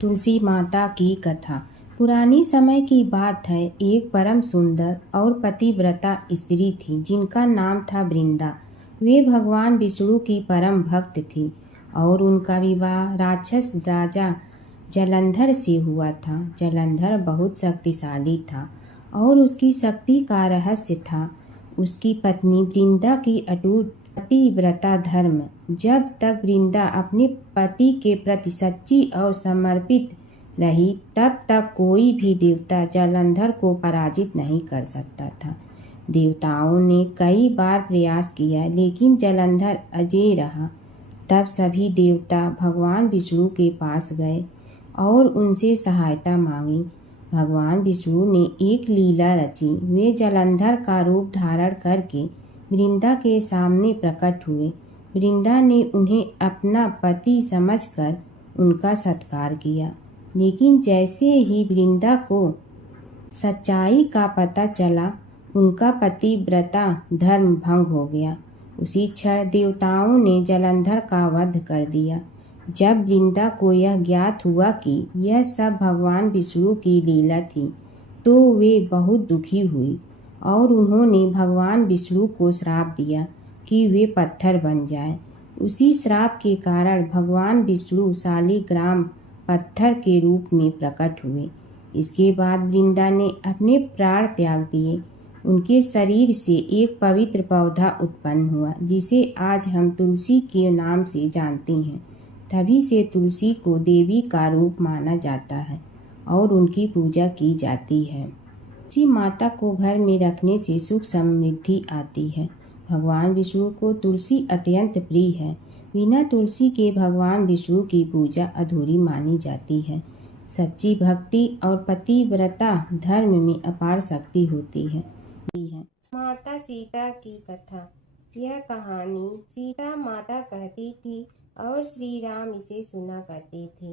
तुलसी माता की कथा। पुरानी समय की बात है। एक परम सुंदर और पतिव्रता स्त्री थी जिनका नाम था वृंदा। वे भगवान विष्णु की परम भक्त थी और उनका विवाह राक्षस राजा जलंधर से हुआ था। जलंधर बहुत शक्तिशाली था और उसकी शक्ति का रहस्य था उसकी पत्नी वृंदा की अटूट पतिव्रता धर्म। जब तक वृंदा अपने पति के प्रति सच्ची और समर्पित रही तब तक कोई भी देवता जलंधर को पराजित नहीं कर सकता था। देवताओं ने कई बार प्रयास किया लेकिन जलंधर अजेय रहा। तब सभी देवता भगवान विष्णु के पास गए और उनसे सहायता मांगी। भगवान विष्णु ने एक लीला रची। वे जलंधर का रूप धारण करके वृंदा के सामने प्रकट हुए। वृंदा ने उन्हें अपना पति समझकर उनका सत्कार किया, लेकिन जैसे ही वृंदा को सच्चाई का पता चला उनका पतिव्रता धर्म भंग हो गया। उसी क्षण देवताओं ने जलंधर का वध कर दिया। जब वृंदा को यह ज्ञात हुआ कि यह सब भगवान विष्णु की लीला थी तो वे बहुत दुखी हुई और उन्होंने भगवान विष्णु को श्राप दिया कि वे पत्थर बन जाएं। उसी श्राप के कारण भगवान विष्णु शालिग्राम पत्थर के रूप में प्रकट हुए। इसके बाद वृंदा ने अपने प्राण त्याग दिए। उनके शरीर से एक पवित्र पौधा उत्पन्न हुआ जिसे आज हम तुलसी के नाम से जानते हैं। तभी से तुलसी को देवी का रूप माना जाता है और उनकी पूजा की जाती है। तुलसी माता को घर में रखने से सुख समृद्धि आती है। भगवान विष्णु को तुलसी अत्यंत प्रिय है। बिना तुलसी के भगवान विष्णु की पूजा अधूरी मानी जाती है। सच्ची भक्ति और पतिव्रता धर्म में अपार शक्ति होती है। माता सीता की कथा। यह कहानी सीता माता कहती थी और श्री राम इसे सुना करते थे।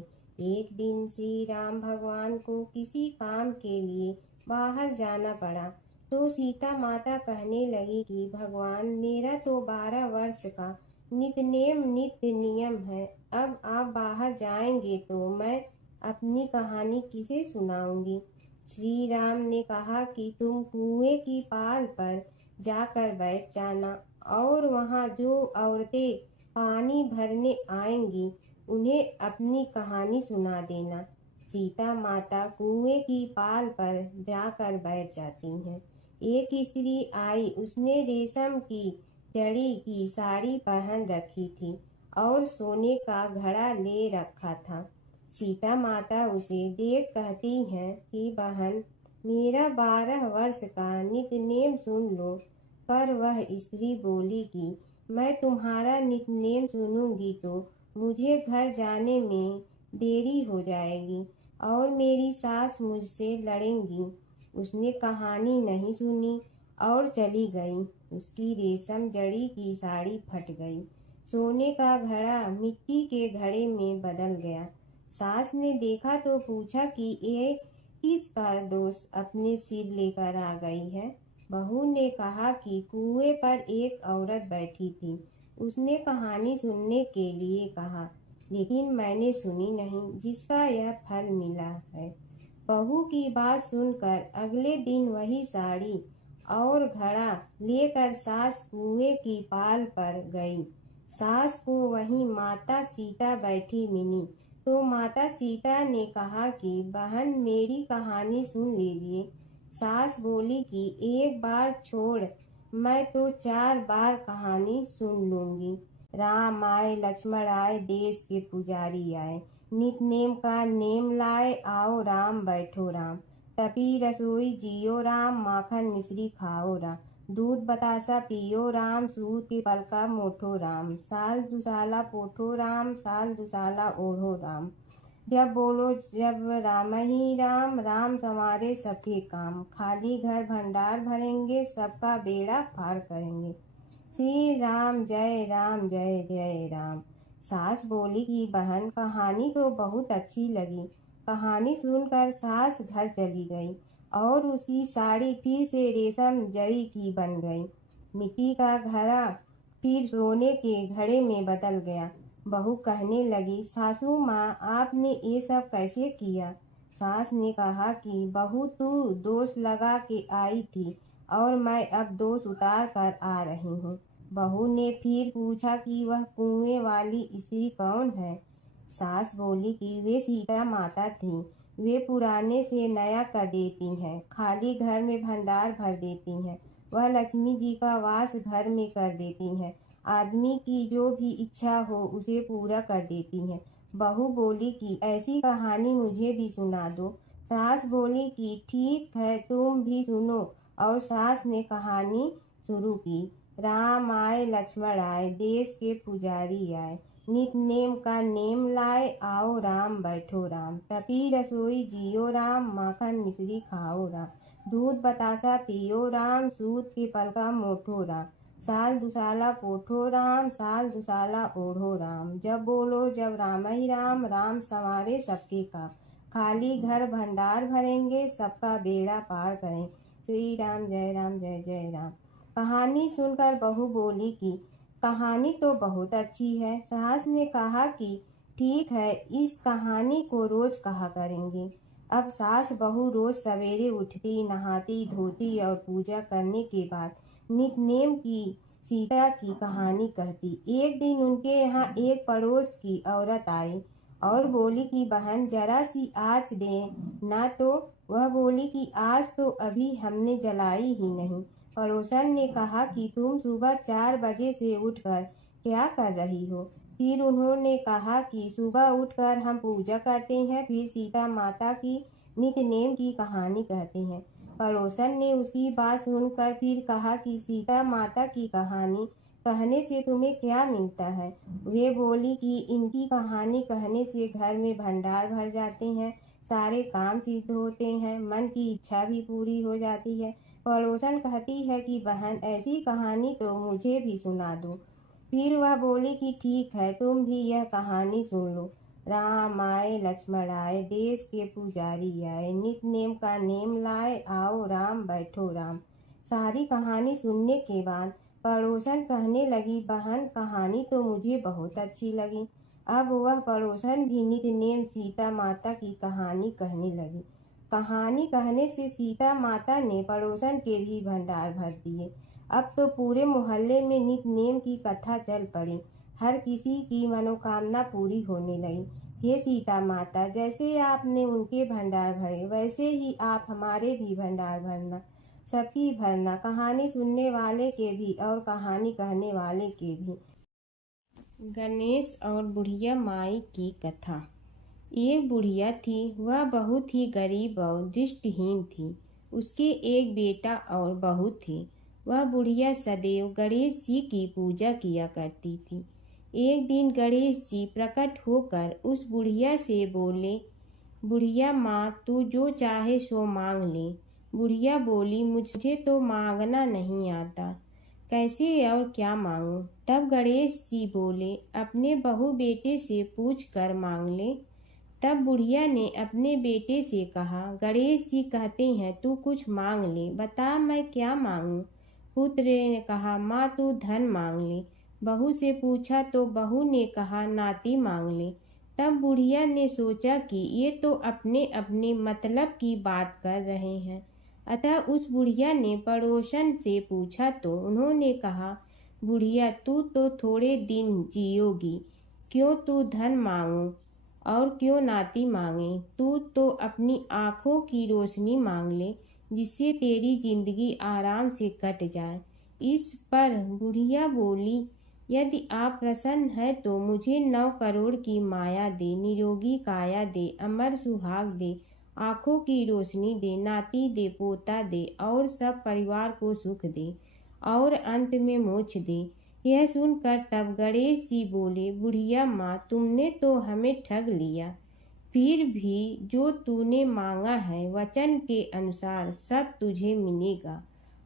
एक दिन श्री राम भगवान को किसी काम के लिए बाहर जाना पड़ा तो सीता माता कहने लगी कि भगवान, मेरा तो 12 वर्ष का नित्य नियम है। अब आप बाहर जाएंगे तो मैं अपनी कहानी किसे सुनाऊंगी। श्री राम ने कहा कि तुम कुएं की पाल पर जाकर बैठ जाना और वहां जो औरतें पानी भरने आएंगी उन्हें अपनी कहानी सुना देना। सीता माता कुएं की पाल पर जाकर बैठ जाती हैं। एक स्त्री आई। उसने रेशम की जड़ी की साड़ी पहन रखी थी और सोने का घड़ा ले रखा था। सीता माता उसे देख कहती हैं कि बहन, मेरा 12 वर्ष का नित्य नेम सुन लो। पर वह स्त्री बोली कि मैं तुम्हारा नित्य नेम सुनूंगी तो मुझे घर जाने में देरी हो जाएगी और मेरी सास मुझसे लड़ेंगी। उसने कहानी नहीं सुनी और चली गई। उसकी रेशम जड़ी की साड़ी फट गई। सोने का घड़ा मिट्टी के घड़े में बदल गया। सास ने देखा तो पूछा कि ये किसका दोष अपने सिर लेकर आ गई है। बहू ने कहा कि कुएं पर एक औरत बैठी थी। उसने कहानी सुनने के लिए कहा, लेकिन मैंने सुनी नहीं, जिसका यह फल मिला है। बहू की बात सुनकर अगले दिन वही साड़ी और घड़ा लेकर सास कुएं की पाल पर गई। सास को वहीं माता सीता बैठी मिली तो माता सीता ने कहा कि बहन, मेरी कहानी सुन लीजिए। सास बोली कि एक बार छोड़, मैं तो 4 बार कहानी सुन लूंगी। राम आए, लक्ष्मण आए, देश के पुजारी आए, नित नेम का नेम लाए, आओ राम बैठो राम। तपी रसोई जियो राम, माखन मिश्री खाओ राम। दूध बतासा पियो राम, सूत के पलका मोठो राम। साल दुसाला पोठो राम, साल दुसाला ओढ़ो राम। जब बोलो जब राम ही राम, राम संवारे सबके काम। खाली घर भंडार भरेंगे, सबका बेड़ा पार करेंगे। श्री राम जय राम जय जय राम। सास बोली कि बहन, कहानी तो बहुत अच्छी लगी। कहानी सुनकर सास घर चली गई और उसकी साड़ी फिर से रेशम जड़ी की बन गई। मिट्टी का घड़ा फिर सोने के घड़े में बदल गया। बहू कहने लगी, सासू माँ आपने ये सब कैसे किया। सास ने कहा कि बहू तू दोष लगा के आई थी और मैं अब दोष उतार कर आ रही हूँ। बहू ने फिर पूछा कि वह कुएं वाली स्त्री कौन है। सास बोली कि वे सीता माता थी। वे पुराने से नया कर देती हैं, खाली घर में भंडार भर देती हैं। वह लक्ष्मी जी का वास घर में कर देती हैं। आदमी की जो भी इच्छा हो उसे पूरा कर देती हैं। बहू बोली कि ऐसी कहानी मुझे भी सुना दो। सास बोली कि ठीक है, तुम भी सुनो। और सास ने कहानी शुरू की। राम आए लक्ष्मण आए, देश के पुजारी आए, नित नेम का नेम लाए, आओ राम बैठो राम, तपी रसोई जियो राम, माखन मिश्री खाओ राम, दूध बतासा पियो राम, सूत के पलका मोठो राम, साल दुसाला पोठो राम, साल दुसाला ओढ़ो राम, जब बोलो जब राम ही राम, राम संवारे सबके काम, खाली घर भंडार भरेंगे, सबका बेड़ा पार करें, श्री राम जय राम। कहानी सुनकर बहू बोली कि कहानी तो बहुत अच्छी है। सास ने कहा कि ठीक है, इस कहानी को रोज कहा करेंगे। अब सास बहू रोज सवेरे उठती, नहाती धोती और पूजा करने के बाद नितनेम की सीता की कहानी कहती। एक दिन उनके यहाँ एक पड़ोस की औरत आई और बोली कि बहन जरा सी आँच दे ना। तो वह बोली कि आज तो अभी हमने जलाई ही नहीं। पड़ोसन ने कहा कि तुम सुबह 4 बजे से उठकर क्या कर रही हो। फिर उन्होंने कहा कि सुबह उठकर हम पूजा करते हैं, फिर सीता माता की नितनेम की कहानी कहते हैं। पड़ोसन ने उसकी बात सुनकर फिर कहा कि सीता माता की कहानी कहने से तुम्हें क्या मिलता है। वे बोली कि इनकी कहानी कहने से घर में भंडार भर जाते हैं, सारे काम सिद्ध होते हैं, मन की इच्छा भी पूरी हो जाती है। पड़ोसन कहती है कि बहन ऐसी कहानी तो मुझे भी सुना दो। फिर वह बोली कि ठीक है, तुम भी यह कहानी सुन लो। राम आए लक्ष्मण आए, देश के पुजारी आए, नित नेम का नेम लाए, आओ राम बैठो राम। सारी कहानी सुनने के बाद पड़ोसन कहने लगी, बहन कहानी तो मुझे बहुत अच्छी लगी। अब वह पड़ोसन भी नित नेम सीता माता की कहानी कहने लगी। कहानी कहने से सीता माता ने पड़ोसन के भी भंडार भर दिए। अब तो पूरे मोहल्ले में नित नेम की कथा चल पड़ी। हर किसी की मनोकामना पूरी होने लगी। हे सीता माता, जैसे आपने उनके भंडार भरे वैसे ही आप हमारे भी भंडार भरना, सबकी भरना, कहानी सुनने वाले के भी और कहानी कहने वाले के भी। गणेश और बुढ़िया माई की कथा। एक बुढ़िया थी, वह बहुत ही गरीब और दृष्टिहीन थी। उसके एक बेटा और बहू थे। वह बुढ़िया सदैव गणेश जी की पूजा किया करती थी। एक दिन गणेश जी प्रकट होकर उस बुढ़िया से बोले, बुढ़िया माँ, तू जो चाहे सो मांग ले। बुढ़िया बोली, मुझे तो मांगना नहीं आता, कैसे और क्या मांगूं। तब गणेश जी बोले, अपने बहू बेटे से पूछ कर मांग ले। तब बुढ़िया ने अपने बेटे से कहा, गणेश जी कहते हैं तू कुछ मांग ले, बता मैं क्या मांगूं। पुत्र ने कहा, माँ तू धन मांग ले। बहू से पूछा तो बहू ने कहा, नाती मांग ले। तब बुढ़िया ने सोचा कि ये तो अपने अपने मतलब की बात कर रहे हैं। अतः उस बुढ़िया ने पड़ोसन से पूछा तो उन्होंने कहा, बुढ़िया तू तो थोड़े दिन जियोगी, क्यों तू धन मांगो और क्यों नाती मांगे। तू तो अपनी आँखों की रोशनी मांग ले, जिससे तेरी जिंदगी आराम से कट जाए। इस पर बुढ़िया बोली, यदि आप प्रसन्न है तो मुझे 9 करोड़ की माया दे, निरोगी काया दे, अमर सुहाग दे, आँखों की रोशनी दे, नाती दे, पोता दे और सब परिवार को सुख दे और अंत में मोक्ष दे। यह सुनकर तब गणेश जी बोले, बुढ़िया माँ, तुमने तो हमें ठग लिया। फिर भी जो तूने मांगा है वचन के अनुसार सब तुझे मिलेगा।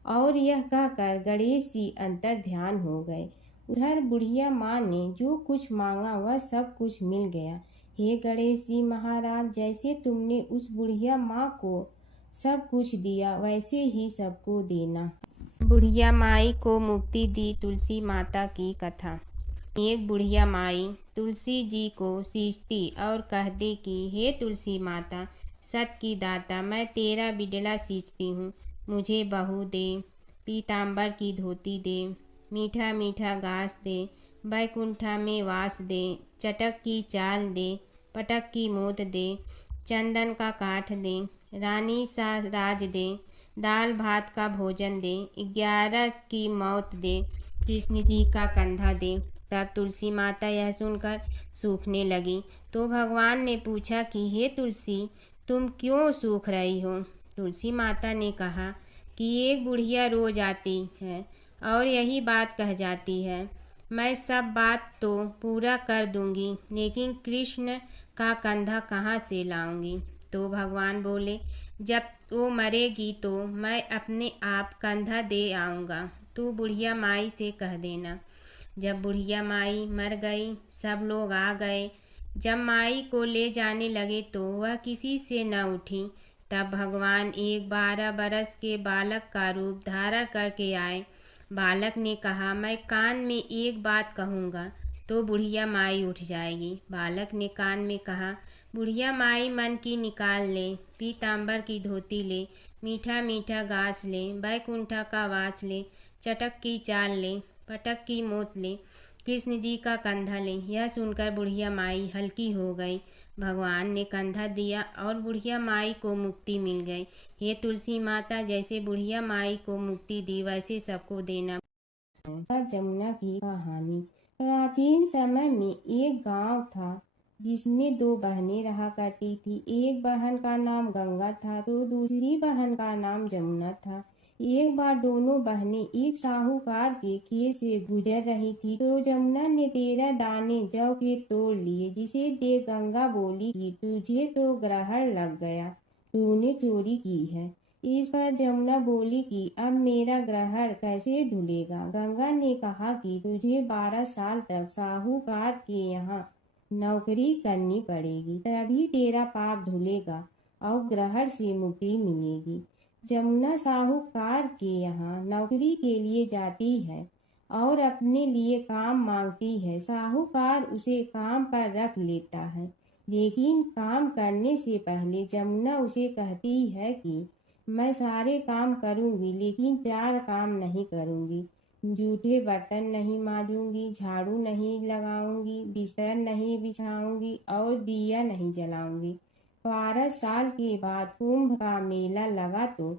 और यह कहकर गणेश जी अंतर ध्यान हो गए। उधर बुढ़िया माँ ने जो कुछ मांगा वह सब कुछ मिल गया। हे गणेश जी महाराज, जैसे तुमने उस बुढ़िया माँ को सब कुछ दिया वैसे ही सबको देना। बुढ़िया माई को मुक्ति दी तुलसी माता की कथा। एक बुढ़िया माई तुलसी जी को सींचती और कहती कि हे तुलसी माता, सत की दाता, मैं तेरा बिडला सींचती हूँ, मुझे बहू दे, पीताम्बर की धोती दे, मीठा मीठा घास दे, बैकुंठा में वास दे, चटक की चाल दे, पटक की मोत दे, चंदन का काठ दे, रानी सा राज दे, दाल भात का भोजन दे, 11 की मौत दे, कृष्ण जी का कंधा दे। तब तुलसी माता यह सुनकर सूखने लगी। तो भगवान ने पूछा कि हे तुलसी, तुम क्यों सूख रही हो? तुलसी माता ने कहा कि एक बुढ़िया रोज आती है और यही बात कह जाती है, मैं सब बात तो पूरा कर दूंगी, लेकिन कृष्ण का कंधा कहाँ से लाऊंगी? तो भगवान बोले, जब वो मरेगी तो मैं अपने आप कंधा दे आऊँगा, तू बुढ़िया माई से कह देना। जब बुढ़िया माई मर गई, सब लोग आ गए। जब माई को ले जाने लगे तो वह किसी से न उठी। तब भगवान एक 12 बरस के बालक का रूप धारण करके आए। बालक ने कहा, मैं कान में एक बात कहूँगा तो बुढ़िया माई उठ जाएगी। बालक ने कान में कहा, बुढ़िया माई मन की निकाल ले, पीताम्बर की धोती ले, मीठा मीठा घास ले, बैकुंठा का वास ले, चटक की चाल ले, पटक की मोत ले, कृष्ण जी का कंधा ले। यह सुनकर बुढ़िया माई हल्की हो गई। भगवान ने कंधा दिया और बुढ़िया माई को मुक्ति मिल गई। हे तुलसी माता, जैसे बुढ़िया माई को मुक्ति दी वैसे सबको देना। जमुना की कहानी। प्राचीन समय में एक गांव था जिसमें 2 बहनें रहा करती थी। एक बहन का नाम गंगा था तो दूसरी बहन का नाम जमुना था। एक बार दोनों बहनें एक साहूकार के खेत से गुजर रही थी तो जमुना ने 13 दाने जौ के तोड़ लिए, जिसे देख गंगा बोली कि तुझे तो ग्रहण लग गया, तूने चोरी की है। इस पर जमुना बोली कि अब मेरा ग्रहण कैसे धुलेगा। गंगा ने कहा कि तुझे 12 साल तक साहूकार के यहाँ नौकरी करनी पड़ेगी, तभी तेरा पाप धुलेगा और ग्रहण से मुक्ति मिलेगी। जमुना साहूकार के यहाँ नौकरी के लिए जाती है और अपने लिए काम मांगती है। साहूकार उसे काम पर रख लेता है, लेकिन काम करने से पहले जमुना उसे कहती है कि मैं सारे काम करूंगी लेकिन 4 काम नहीं करूंगी। जूठे बर्तन नहीं मांजूंगी, झाड़ू नहीं लगाऊंगी, बिस्तर नहीं बिछाऊंगी और दिया नहीं जलाऊंगी। 12 साल के बाद कुंभ का मेला लगा तो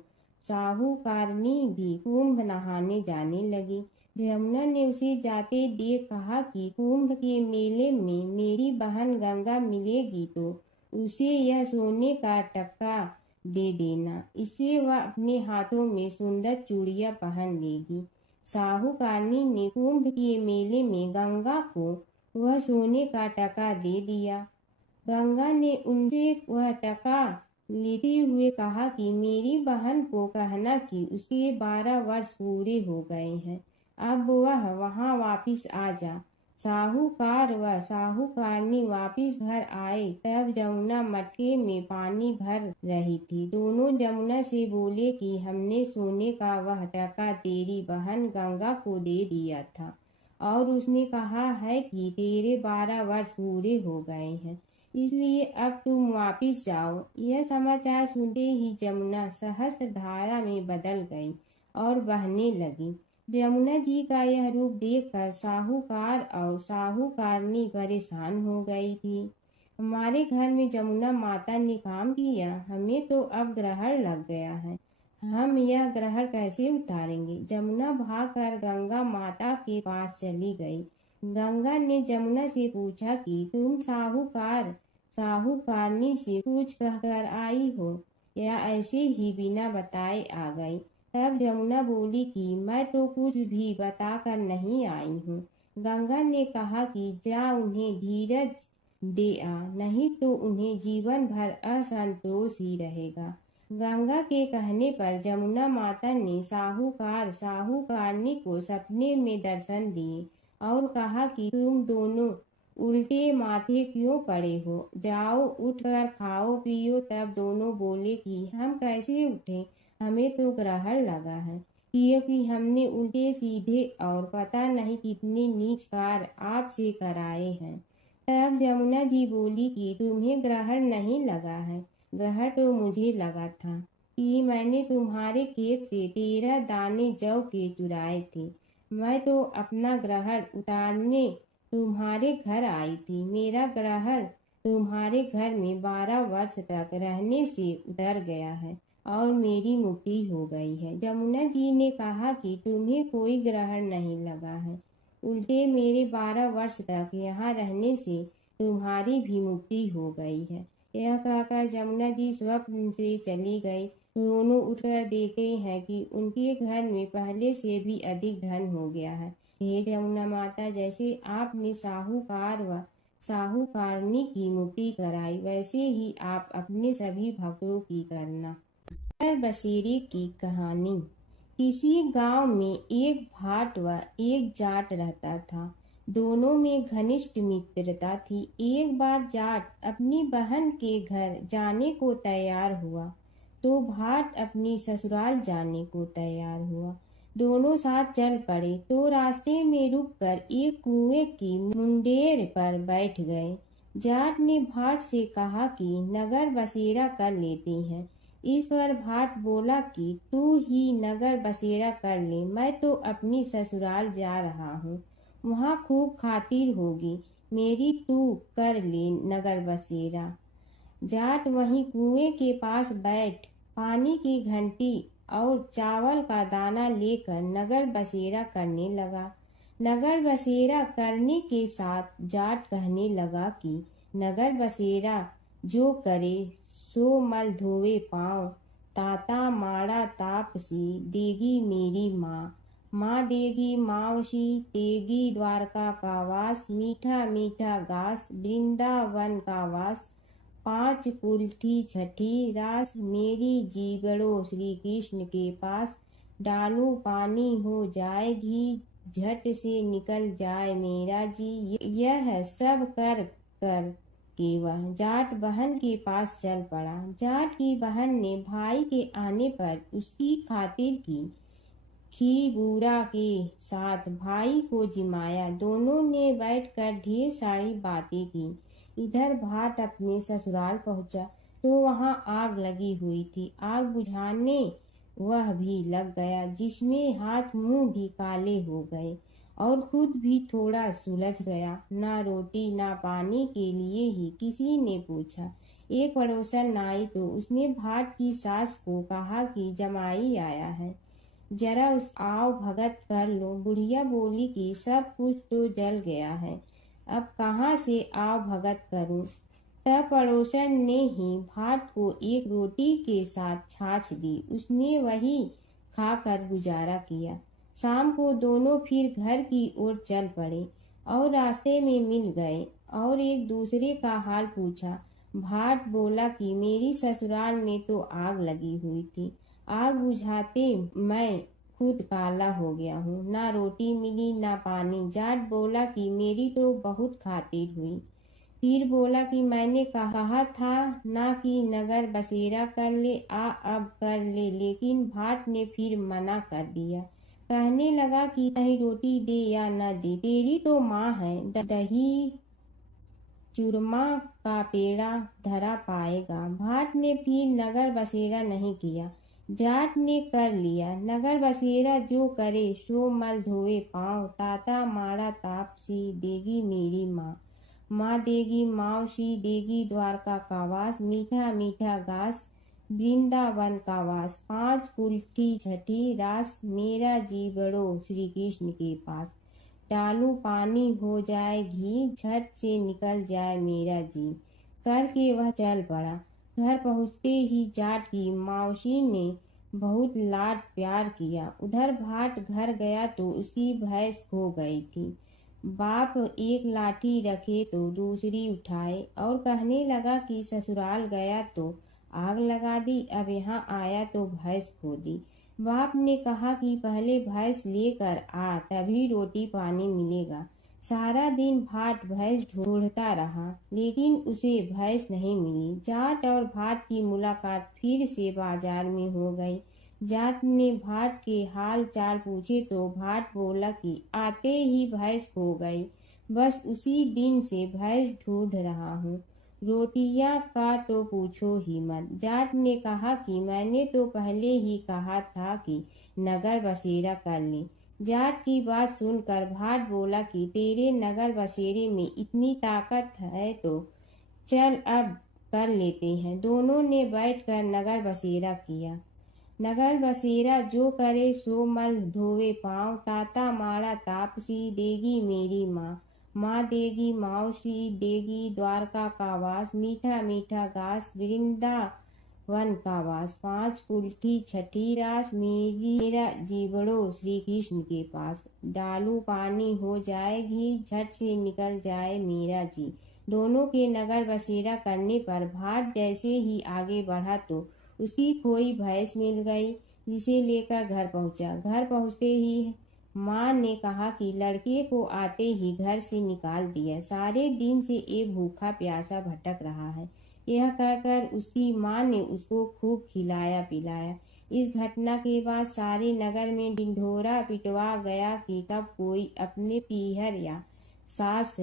साहूकारनी भी कुंभ नहाने जाने लगी। जमुना ने उसे जाते देख कहा कि कुंभ के मेले में मेरी बहन गंगा मिलेगी तो उसे यह सोने का टक्का दे देना, इससे वह अपने हाथों में सुंदर चूड़ियां पहन लेगी। साहूकारनी ने कुंभ के मेले में गंगा को वह सोने का टका दे दिया। गंगा ने उनसे वह टका लेते हुए कहा कि मेरी बहन को कहना कि उसके 12 वर्ष पूरे हो गए हैं, अब वह वहां वापिस आ जा। साहूकार व साहूकारनी वापिस घर आए तब जमुना मटके में पानी भर रही थी। दोनों जमुना से बोले कि हमने सोने का वह टका तेरी बहन गंगा को दे दिया था और उसने कहा है कि तेरे 12 वर्ष पूरे हो गए हैं, इसलिए अब तुम वापिस जाओ। यह समाचार सुनते ही जमुना सहस्त्र धारा में बदल गई और बहने लगी। जमुना जी का यह रूप देखकर साहूकार और साहूकारनी परेशान हो गई थी। हमारे घर में जमुना माता ने काम किया, हमें तो अब ग्रहण लग गया है, हम यह ग्रहण कैसे उतारेंगे। जमुना भागकर गंगा माता के पास चली गई। गंगा ने जमुना से पूछा कि तुम साहूकारनी से कुछ कहकर आई हो या ऐसे ही बिना बताए आ गई। तब जमुना बोली कि मैं तो कुछ भी बताकर नहीं आई हूँ। गंगा ने कहा कि जा उन्हें धीरज दे आ, नहीं तो उन्हें जीवन भर असंतोष ही रहेगा। गंगा के कहने पर जमुना माता ने साहूकारनी को सपने में दर्शन दिए और कहा कि तुम दोनों उल्टे माथे क्यों पड़े हो, जाओ उठकर खाओ पियो। तब दोनों बोले कि हम कैसे उठे, हमें तो ग्रहण लगा है। क्योंकि हमने उल्टे सीधे और पता नहीं कितने नीच कार्य आपसे कराए हैं। तब जमुना जी बोली कि तुम्हें ग्रहण नहीं लगा है, ग्रहण तो मुझे लगा था कि मैंने तुम्हारे खेत से 13 दाने जौ के चुराए थे। मैं तो अपना ग्रहण उतारने तुम्हारे घर आई थी। मेरा ग्रहण तुम्हारे घर में 12 वर्ष तक रहने से उतर गया है और मेरी मुक्ति हो गई है। जमुना जी ने कहा कि तुम्हें कोई ग्रहण नहीं लगा है, उल्टे मेरे 12 वर्ष तक यहाँ रहने से तुम्हारी भी मुक्ति हो गई है। यह कहकर जमुना जी स्वप्न से चली गई। दोनों उठकर देखते हैं कि उनके घर में पहले से भी अधिक धन हो गया है। हे जमुना माता, जैसे आपने साहूकार व साहूकारनी की मुक्ति कराई, वैसे ही आप अपने सभी भक्तों की करना। नगर बसेरे की कहानी। किसी गांव में एक भाट व एक जाट रहता था। दोनों में घनिष्ठ मित्रता थी। एक बार जाट अपनी बहन के घर जाने को तैयार हुआ तो भाट अपनी ससुराल जाने को तैयार हुआ। दोनों साथ चल पड़े तो रास्ते में रुककर एक कुएं की मुंडेर पर बैठ गए। जाट ने भाट से कहा कि नगर बसेरा कर लेते हैं। इस पर भाट बोला कि तू ही नगर बसेरा कर ले, मैं तो अपनी ससुराल जा रहा हूँ, वहाँ खूब खातिर होगी मेरी, तू कर ले नगर बसेरा। जाट वहीं कुएं के पास बैठ पानी की घंटी और चावल का दाना लेकर नगर बसेरा करने लगा। नगर बसेरा करने के साथ जाट कहने लगा कि नगर बसेरा जो करे सो मल धोवे पाँव, ताता माड़ा तापसी देगी मेरी माँ, माँ देगी मावशी तेगी द्वारका का वास, मीठा मीठा घास वृंदावन का वास, 5 कुल्ठी छठी रास, मेरी जीवड़ो श्री कृष्ण के पास, डालू पानी हो जाए घी, झट से निकल जाए मेरा जी। यह सब कर कर के वह जाट बहन के पास चल पड़ा। जाट की बहन ने भाई के आने पर उसकी खातिर की खी बूढ़ा के साथ भाई को जिमाया। दोनों ने बैठकर ढेर सारी बातें की। इधर भाट अपने ससुराल पहुंचा तो वहां आग लगी हुई थी। आग बुझाने वह भी लग गया, जिसमें हाथ मुंह भी काले हो गए और खुद भी थोड़ा सुलझ गया। ना रोटी ना पानी के लिए ही किसी ने पूछा। एक पड़ोसन आई तो उसने भाट की सास को कहा कि जमाई आया है, जरा उस आओ भगत कर लो। बुढ़िया बोली कि सब कुछ तो जल गया है, अब कहाँ से आओ भगत करूं। तब पड़ोसन ने ही भाट को एक रोटी के साथ छाछ दी। उसने वही खाकर गुजारा किया। शाम को दोनों फिर घर की ओर चल पड़े और रास्ते में मिल गए और एक दूसरे का हाल पूछा। भाट बोला कि मेरी ससुराल में तो आग लगी हुई थी, आग बुझाते मैं खुद काला हो गया हूँ, ना रोटी मिली ना पानी। जाट बोला कि मेरी तो बहुत खातिर हुई। फिर बोला कि मैंने कहा था ना कि नगर बसेरा कर ले, आ अब कर ले, लेकिन भाट ने फिर मना कर दिया। कहने लगा कि चाहे रोटी दे या न दे, तेरी तो माँ है, दही चूरमा का पेड़ा धरा पाएगा। भाट ने फिर नगर बसेरा नहीं किया, जाट ने कर लिया। नगर बसेरा जो करे सो मल धोवे पाँव, ताता माड़ा तापसी देगी मेरी माँ, माँ देगी मावशी देगी द्वारका का वास, मीठा मीठा घास वृंदावन का वास, 5 कुल्ठी छठी रास, मेरा जीवड़ो श्री कृष्ण के पास, डालू पानी हो जाए घी, झट से निकल जाए मेरा जी। करके वह चल पड़ा। घर पहुँचते ही जाट की मावशी ने बहुत लाड प्यार किया। उधर भाट घर गया तो उसकी भैंस खो गई थी। बाप एक लाठी रखे तो दूसरी उठाए और कहने लगा कि ससुराल गया तो आग लगा दी, अब यहाँ आया तो भैंस खो दी। बाप ने कहा कि पहले भैंस लेकर आ, तभी रोटी पानी मिलेगा। सारा दिन भाट भैंस ढूंढता रहा, लेकिन उसे भैंस नहीं मिली। जाट और भाट की मुलाकात फिर से बाजार में हो गई। जाट ने भाट के हाल चाल पूछे तो भाट बोला कि आते ही भैंस खो गई, बस उसी दिन से भैंस ढूंढ रहा हूँ। रोटियां का तो पूछो ही मत। जाट ने कहा कि मैंने तो पहले ही कहा था कि नगर बसेरा कर ले। जाट की बात सुनकर भाट बोला कि तेरे नगर बसेरे में इतनी ताकत है तो चल अब कर लेते हैं। दोनों ने बैठकर नगर बसेरा किया। नगर बसेरा जो करे सो मल धोवे पाँव, ताता माड़ा तापसी देगी मेरी माँ। माँ देगी मौसी देगी द्वारका का वास, मीठा मीठा घास वृंदावन का वास। पाँच कुल्ठी छठी रास मेरा जीवड़ो श्री कृष्ण के पास। डालू पानी हो जाए घी, झट से निकल जाए मेरा जी। दोनों के नगर बसेरा करने पर भाट जैसे ही आगे बढ़ा तो उसकी खोई भैंस मिल गई, जिसे लेकर घर पहुंचा। घर पहुंचते ही माँ ने कहा कि लड़के को आते ही घर से निकाल दिया, सारे दिन से ये भूखा प्यासा भटक रहा है। यह कहकर उसकी माँ ने उसको खूब खिलाया पिलाया। इस घटना के बाद सारे नगर में ढिंढोरा पिटवा गया कि कब कोई अपने पीहर या सास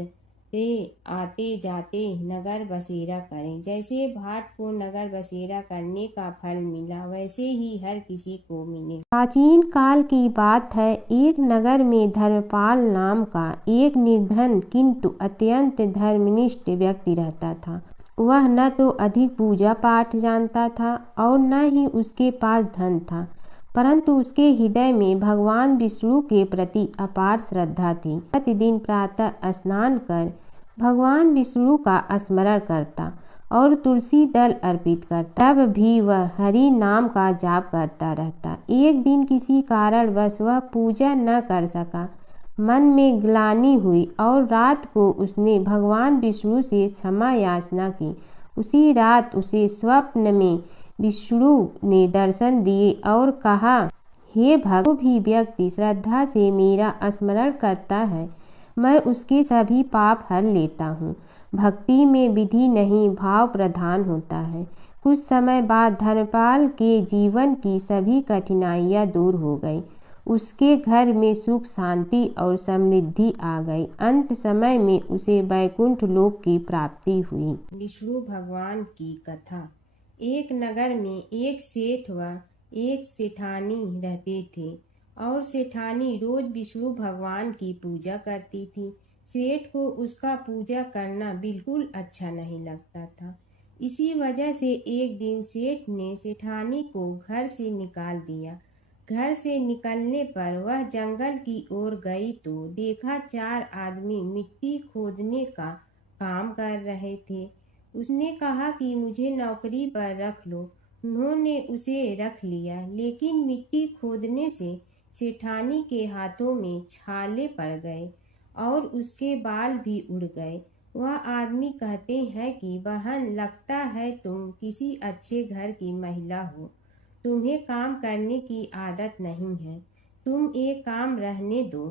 से आते जाते नगर बसेरा करें। जैसे भाट को नगर बसेरा करने का फल मिला, वैसे ही हर किसी को मिले। प्राचीन काल की बात है, एक नगर में धर्मपाल नाम का एक निर्धन किंतु अत्यंत धर्मनिष्ठ व्यक्ति रहता था। वह न तो अधिक पूजा पाठ जानता था और न ही उसके पास धन था, परंतु उसके हृदय में भगवान विष्णु के प्रति अपार श्रद्धा थी। प्रतिदिन प्रातः स्नान कर भगवान विष्णु का स्मरण करता और तुलसी दल अर्पित करता। तब भी वह हरि नाम का जाप करता रहता। एक दिन किसी कारणवश वह पूजा न कर सका। मन में ग्लानि हुई और रात को उसने भगवान विष्णु से क्षमा याचना की। उसी रात उसे स्वप्न में विष्णु ने दर्शन दिए और कहा, हे भक्त, जो भी व्यक्ति श्रद्धा से मेरा स्मरण करता है, मैं उसके सभी पाप हर लेता हूँ। भक्ति में विधि नहीं, भाव प्रधान होता है। कुछ समय बाद धर्मपाल के जीवन की सभी कठिनाइयाँ दूर हो गई। उसके घर में सुख शांति और समृद्धि आ गई। अंत समय में उसे वैकुंठ लोक की प्राप्ति हुई। विष्णु भगवान की कथा। एक नगर में एक सेठ व एक सेठानी रहते थे और सेठानी रोज विष्णु भगवान की पूजा करती थी। सेठ को उसका पूजा करना बिल्कुल अच्छा नहीं लगता था। इसी वजह से एक दिन सेठ ने सेठानी को घर से निकाल दिया। घर से निकलने पर वह जंगल की ओर गई तो देखा चार आदमी मिट्टी खोदने का काम कर रहे थे। उसने कहा कि मुझे नौकरी पर रख लो। उन्होंने उसे रख लिया, लेकिन मिट्टी खोदने से सेठानी के हाथों में छाले पड़ गए और उसके बाल भी उड़ गए। वह आदमी कहते हैं कि बहन, लगता है तुम किसी अच्छे घर की महिला हो, तुम्हें काम करने की आदत नहीं है। तुम एक काम रहने दो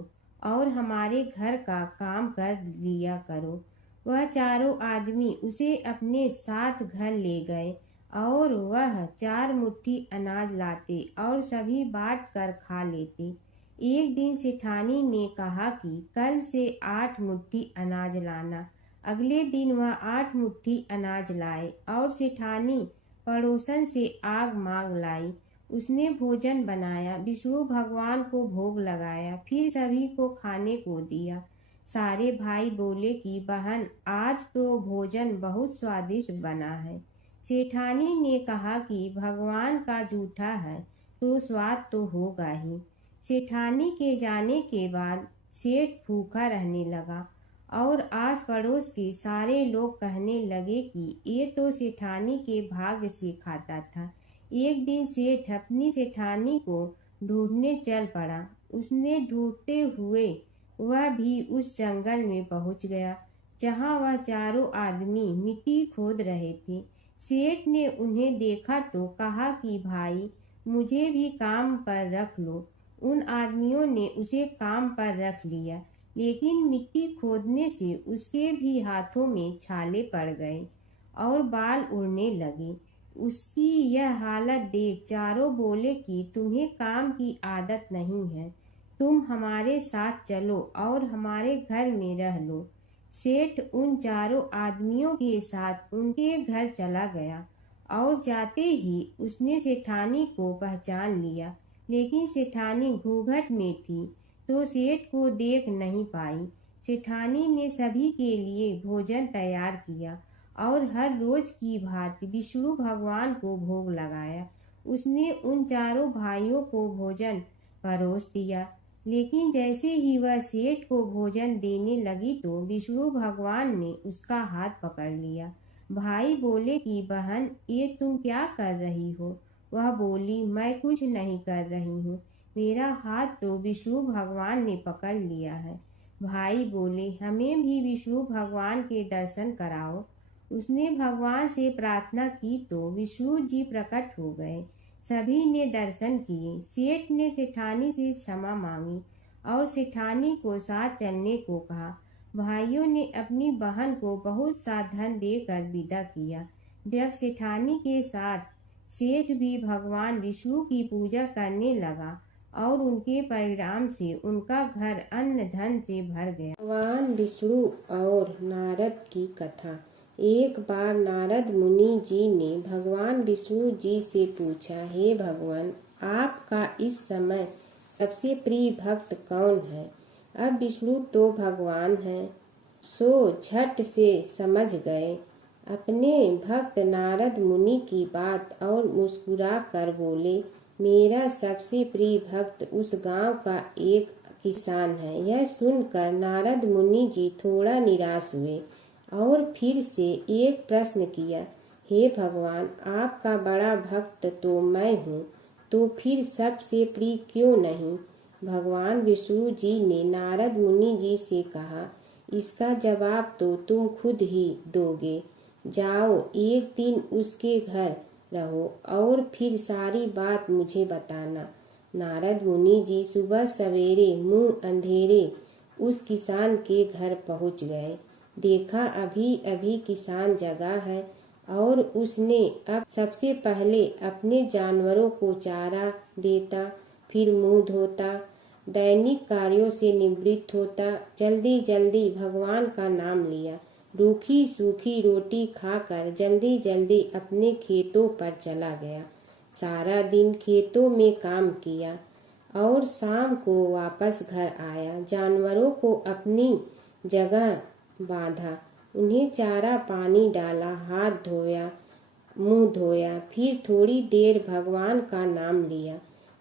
और हमारे घर का काम कर लिया करो। वह चारों आदमी उसे अपने साथ घर ले गए और वह 4 मुट्ठी अनाज लाते और सभी बांट कर खा लेते। एक दिन सेठानी ने कहा कि कल से 8 मुट्ठी अनाज लाना। अगले दिन वह 8 मुट्ठी अनाज लाए और सेठानी पड़ोसन से आग मांग लाई। उसने भोजन बनाया, विष्णु भगवान को भोग लगाया, फिर सभी को खाने को दिया। सारे भाई बोले कि बहन, आज तो भोजन बहुत स्वादिष्ट बना है। सेठानी ने कहा कि भगवान का जूठा है तो स्वाद तो होगा ही। सेठानी के जाने के बाद सेठ भूखा रहने लगा और आस पड़ोस के सारे लोग कहने लगे कि ये तो सेठानी के भाग्य से खाता था। एक दिन सेठ अपनी सेठानी को ढूंढने चल पड़ा। उसने ढूंढते हुए वह भी उस जंगल में पहुंच गया जहां वह चारों आदमी मिट्टी खोद रहे थे। सेठ ने उन्हें देखा तो कहा कि भाई, मुझे भी काम पर रख लो। उन आदमियों ने उसे काम पर रख लिया, लेकिन मिट्टी खोदने से उसके भी हाथों में छाले पड़ गए और बाल उड़ने लगे। उसकी यह हालत देख चारों बोले कि तुम्हें काम की आदत नहीं है, तुम हमारे साथ चलो और हमारे घर में रह लो। सेठ उन चारों आदमियों के साथ उनके घर चला गया और जाते ही उसने सेठानी को पहचान लिया, लेकिन सेठानी घूंघट में थी तो सेठ को देख नहीं पाई। सेठानी ने सभी के लिए भोजन तैयार किया और हर रोज की भांति विष्णु भगवान को भोग लगाया। उसने उन चारों भाइयों को भोजन परोस दिया, लेकिन जैसे ही वह सेठ को भोजन देने लगी तो विष्णु भगवान ने उसका हाथ पकड़ लिया। भाई बोले कि बहन, ये तुम क्या कर रही हो? वह बोली, मैं कुछ नहीं कर रही हूँ, मेरा हाथ तो विष्णु भगवान ने पकड़ लिया है। भाई बोले, हमें भी विष्णु भगवान के दर्शन कराओ। उसने भगवान से प्रार्थना की तो विष्णु जी प्रकट हो गए। सभी ने दर्शन किए। सेठ ने सेठानी से क्षमा मांगी और सेठानी को साथ चलने को कहा। भाइयों ने अपनी बहन को बहुत सा धन देकर विदा किया। जब सेठानी के साथ सेठ भी भगवान विष्णु की पूजा करने लगा और उनके परिणाम से उनका घर अन्न धन से भर गया। भगवान विष्णु और नारद की कथा। एक बार नारद मुनि जी ने भगवान विष्णु जी से पूछा, हे भगवान, आपका इस समय सबसे प्रिय भक्त कौन है? अब विष्णु तो भगवान हैं, सो झट से समझ गए अपने भक्त नारद मुनि की बात और मुस्कुरा कर बोले, मेरा सबसे प्रिय भक्त उस गांव का एक किसान है। यह सुनकर नारद मुनि जी थोड़ा निराश हुए और फिर से एक प्रश्न किया, हे भगवान, आपका बड़ा भक्त तो मैं हूँ, तो फिर सबसे प्रिय क्यों नहीं? भगवान विष्णु जी ने नारद मुनि जी से कहा, इसका जवाब तो तुम खुद ही दोगे। जाओ, एक दिन उसके घर रहो और फिर सारी बात मुझे बताना। नारद मुनि जी सुबह सवेरे मुंह अंधेरे उस किसान के घर पहुंच गए। देखा अभी अभी किसान जगा है और उसने अब सबसे पहले अपने जानवरों को चारा देता, फिर मुंह धोता, दैनिक कार्यों से निवृत्त होता, जल्दी जल्दी भगवान का नाम लिया, रूखी सूखी रोटी खाकर जल्दी जल्दी अपने खेतों पर चला गया। सारा दिन खेतों में काम किया और शाम को वापस घर आया। जानवरों को अपनी जगह बांधा, उन्हें चारा पानी डाला, हाथ धोया, मुंह धोया, फिर थोड़ी देर भगवान का नाम लिया,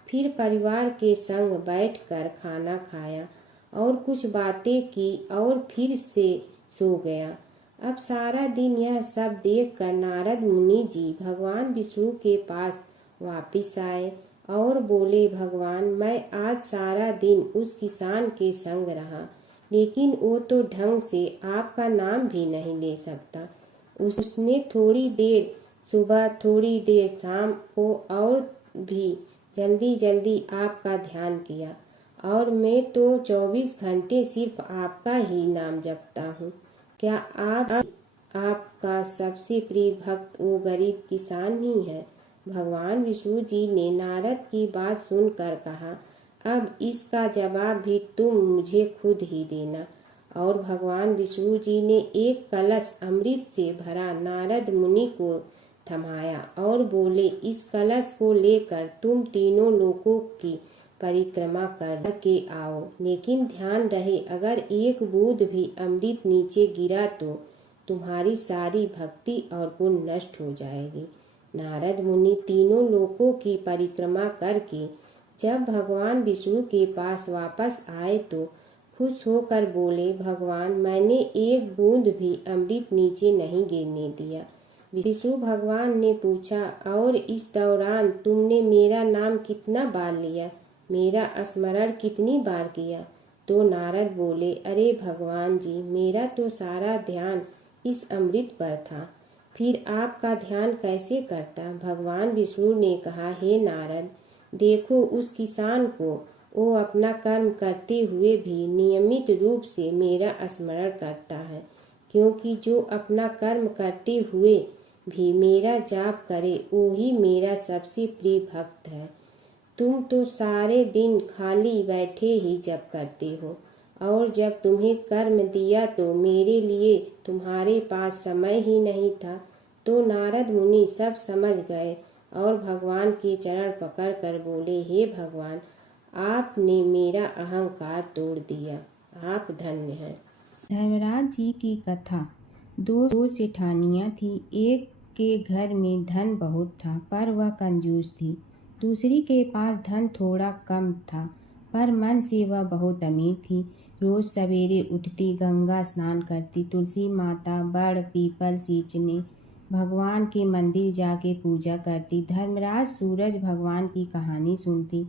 फिर परिवार के संग बैठकर खाना खाया और कुछ बातें की और फिर से सो गया। अब सारा दिन यह सब देखकर नारद मुनि जी भगवान विष्णु के पास वापिस आए और बोले, भगवान, मैं आज सारा दिन उस किसान के संग रहा, लेकिन वो तो ढंग से आपका नाम भी नहीं ले सकता। उसने थोड़ी देर सुबह, थोड़ी देर शाम को और भी जल्दी जल्दी आपका ध्यान किया, और मैं तो 24 घंटे सिर्फ आपका ही नाम जपता हूँ। क्या आपका सबसे प्रिय भक्त वो गरीब किसान ही है? भगवान विष्णु जी ने नारद की बात सुनकर कहा, अब इसका जवाब भी तुम मुझे खुद ही देना। और भगवान विष्णु जी ने एक कलश अमृत से भरा नारद मुनि को थमाया और बोले, इस कलश को लेकर तुम तीनों लोकों की परिक्रमा करके आओ, लेकिन ध्यान रहे अगर एक बूंद भी अमृत नीचे गिरा तो तुम्हारी सारी भक्ति और गुण नष्ट हो जाएगी। नारद मुनि तीनों लोकों की परिक्रमा करके जब भगवान विष्णु के पास वापस आए तो खुश होकर बोले, भगवान, मैंने एक बूंद भी अमृत नीचे नहीं गिरने दिया। विष्णु भगवान ने पूछा, और इस दौरान तुमने मेरा नाम कितना बार लिया, मेरा स्मरण कितनी बार किया? तो नारद बोले, अरे भगवान जी, मेरा तो सारा ध्यान इस अमृत पर था, फिर आपका ध्यान कैसे करता? भगवान विष्णु ने कहा, हे नारद, देखो उस किसान को, वो अपना कर्म करते हुए भी नियमित रूप से मेरा स्मरण करता है, क्योंकि जो अपना कर्म करते हुए भी मेरा जाप करे वही मेरा सबसे प्रिय भक्त है। तुम तो सारे दिन खाली बैठे ही जप करते हो और जब तुम्हें कर्म दिया तो मेरे लिए तुम्हारे पास समय ही नहीं था। तो नारद मुनि सब समझ गए और भगवान के चरण पकड़ कर बोले, हे भगवान, आपने मेरा अहंकार तोड़ दिया, आप धन्य हैं। धर्मराज जी की कथा। दो सेठानियाँ थी। एक के घर में धन बहुत था पर वह कंजूस थी। दूसरी के पास धन थोड़ा कम था पर मन से वह बहुत अमीर थी। रोज सवेरे उठती, गंगा स्नान करती, तुलसी माता, बड़ पीपल सींचने, भगवान के मंदिर जाके पूजा करती। धर्मराज सूरज भगवान की कहानी सुनती,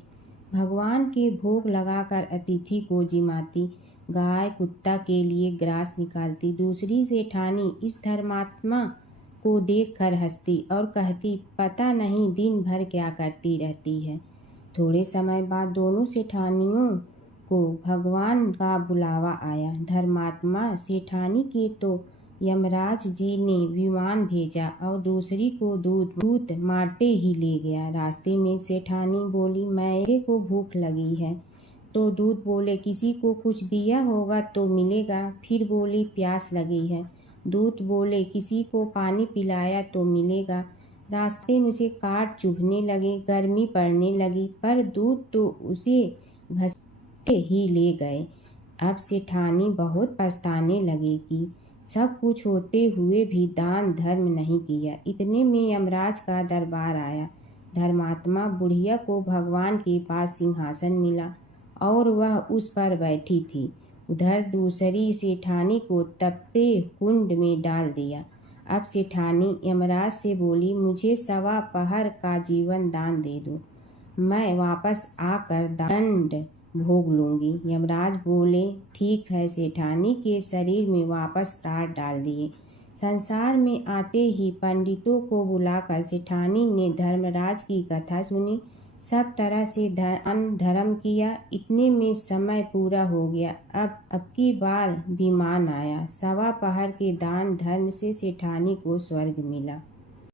भगवान के भोग लगाकर अतिथि को जिमाती, गाय कुत्ता के लिए ग्रास निकालती। दूसरी सेठानी इस धर्मात्मा को देखकर हंसती और कहती, पता नहीं दिन भर क्या करती रहती है। थोड़े समय बाद दोनों सेठानियों को भगवान का बुलावा आया। धर्मात्मा सेठानी के तो यमराज जी ने विमान भेजा और दूसरी को दूत मारते ही ले गया। रास्ते में सेठानी बोली, मेरे को भूख लगी है। तो दूत बोले, किसी को कुछ दिया होगा तो मिलेगा। फिर बोली, प्यास लगी है। दूत बोले, किसी को पानी पिलाया तो मिलेगा। रास्ते में उसे काट चुभने लगे, गर्मी पड़ने लगी, पर दूत तो उसे घसीटे ही ले गए। अब सेठानी बहुत पछताने लगी कि सब कुछ होते हुए भी दान धर्म नहीं किया। इतने में यमराज का दरबार आया। धर्मात्मा बुढ़िया को भगवान के पास सिंहासन मिला और वह उस पर बैठी थी। उधर दूसरी सेठानी को तपते कुंड में डाल दिया। अब सेठानी यमराज से बोली, मुझे 1.25 पहर का जीवन दान दे दो, मैं वापस आकर दंड भोग लूंगी। यमराज बोले, ठीक है। सेठानी के शरीर में वापस प्राण डाल दिए। संसार में आते ही पंडितों को बुलाकर सेठानी ने धर्मराज की कथा सुनी, सब तरह से धर्म किया। इतने में समय पूरा हो गया। अब की बार विमान आया। 1.25 पहर के दान धर्म से सेठानी को स्वर्ग मिला।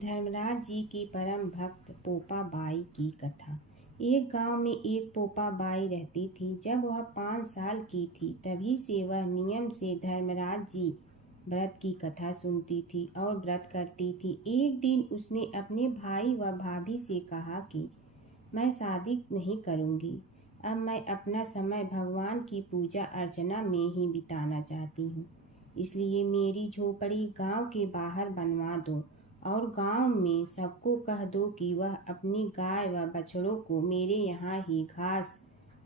धर्मराज जी की परम भक्त पोपा बाई की कथा। एक गांव में एक पोपा बाई रहती थी। जब वह 5 साल की थी तभी से वह नियम से धर्मराज जी व्रत की कथा सुनती थी और व्रत करती थी। एक दिन उसने अपने भाई व भाभी से कहा कि मैं शादी नहीं करूंगी, अब मैं अपना समय भगवान की पूजा अर्चना में ही बिताना चाहती हूँ। इसलिए मेरी झोपड़ी गांव के बाहर बनवा दो और गांव में सबको कह दो कि वह अपनी गाय व बछड़ों को मेरे यहाँ ही घास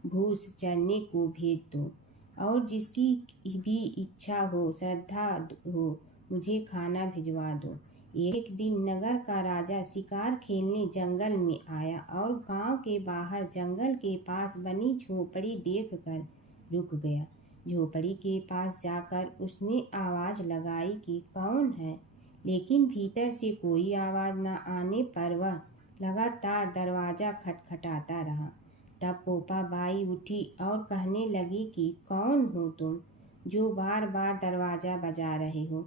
भूस चरने को भेज दो और जिसकी भी इच्छा हो, श्रद्धा हो, मुझे खाना भिजवा दो। एक दिन नगर का राजा शिकार खेलने जंगल में आया और गांव के बाहर जंगल के पास बनी झोपड़ी देखकर रुक गया। झोपड़ी के पास जाकर उसने आवाज लगाई कि कौन है, लेकिन भीतर से कोई आवाज न आने पर वह लगातार दरवाजा खटखटाता रहा। तब पोपा बाई उठी और कहने लगी कि कौन हो तुम जो बार बार दरवाजा बजा रहे हो,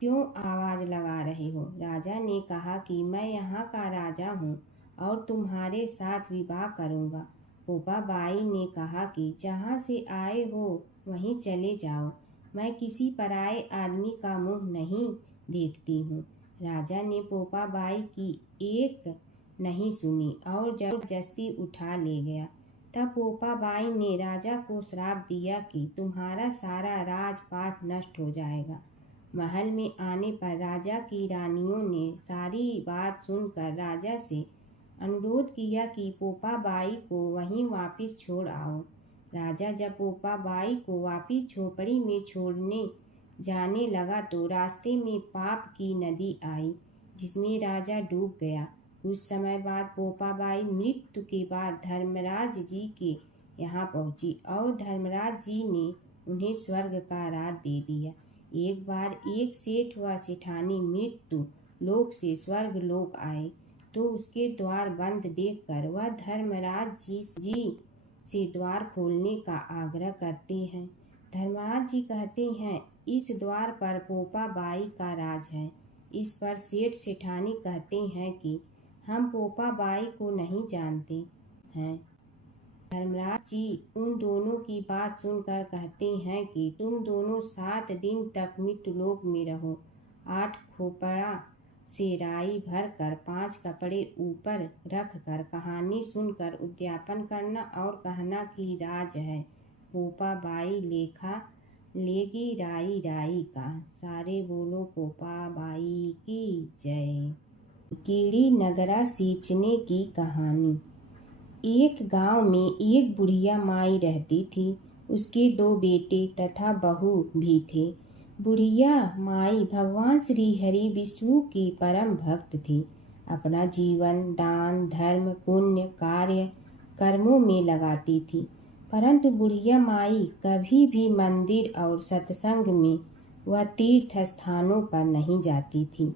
क्यों आवाज लगा रहे हो? राजा ने कहा कि मैं यहाँ का राजा हूँ और तुम्हारे साथ विवाह करूँगा। पोपा बाई ने कहा कि जहाँ से आए हो वहीं चले जाओ, मैं किसी पराये आदमी का मुंह नहीं देखती हूँ। राजा ने पोपा बाई की एक नहीं सुनी और जबरदस्ती उठा ले गया। तब पोपा बाई ने राजा को श्राप दिया कि तुम्हारा सारा राजपाट नष्ट हो जाएगा। महल में आने पर राजा की रानियों ने सारी बात सुनकर राजा से अनुरोध किया कि पोपा बाई को वहीं वापस छोड़ आओ। राजा जब पोपा बाई को वापस झोपड़ी में छोड़ने जाने लगा तो रास्ते में पाप की नदी आई जिसमें राजा डूब गया। कुछ समय बाद पोपा बाई मृत्यु के बाद धर्मराज जी के यहाँ पहुँची और धर्मराज जी ने उन्हें स्वर्ग का राज दे दिया। एक बार एक सेठ व सेठानी मृत्यु लोक से स्वर्ग लोक आए तो उसके द्वार बंद देखकर वह धर्मराज जी से द्वार खोलने का आग्रह करते हैं। धर्मराज जी कहते हैं, इस द्वार पर पोपा बाई का राज है, इस पर सेठ सेठानी कहते हैं कि हम पोपा बाई को नहीं जानते हैं। धर्मराज जी उन दोनों की बात सुनकर कहते हैं कि तुम दोनों 7 दिन तक मृत्युलोक में रहो। 8 खोपड़ा से राई भरकर 5 कपड़े ऊपर रखकर कहानी सुनकर उद्यापन करना और कहना कि राज है, पोपा बाई लेखा लेगी राई राई का। सारे बोलो पोपा बाई की जय। कीड़ी नगरा सींचने की कहानी। एक गांव में एक बुढ़िया माई रहती थी। उसके 2 बेटे तथा बहू भी थे। बुढ़िया माई भगवान श्री हरि विष्णु की परम भक्त थी। अपना जीवन दान धर्म पुण्य कार्य कर्मों में लगाती थी, परंतु बुढ़िया माई कभी भी मंदिर और सत्संग में व तीर्थ स्थानों पर नहीं जाती थी।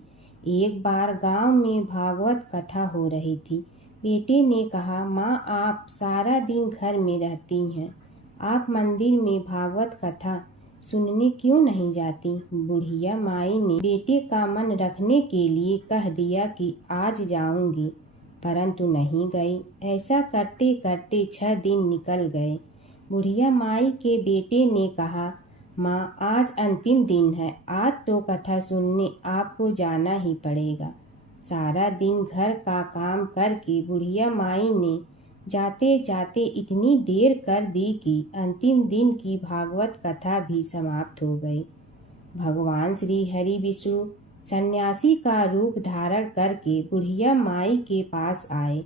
एक बार गांव में भागवत कथा हो रही थी। बेटे ने कहा, माँ आप सारा दिन घर में रहती हैं, आप मंदिर में भागवत कथा सुनने क्यों नहीं जाती? बुढ़िया माई ने बेटे का मन रखने के लिए कह दिया कि आज जाऊंगी, परंतु नहीं गई। ऐसा करते करते 6 दिन निकल गए। बुढ़िया माई के बेटे ने कहा, माँ आज अंतिम दिन है, आज तो कथा सुनने आपको जाना ही पड़ेगा। सारा दिन घर का काम करके बुढ़िया माई ने जाते जाते इतनी देर कर दी कि अंतिम दिन की भागवत कथा भी समाप्त हो गई। भगवान श्री हरि विष्णु सन्यासी का रूप धारण करके बुढ़िया माई के पास आए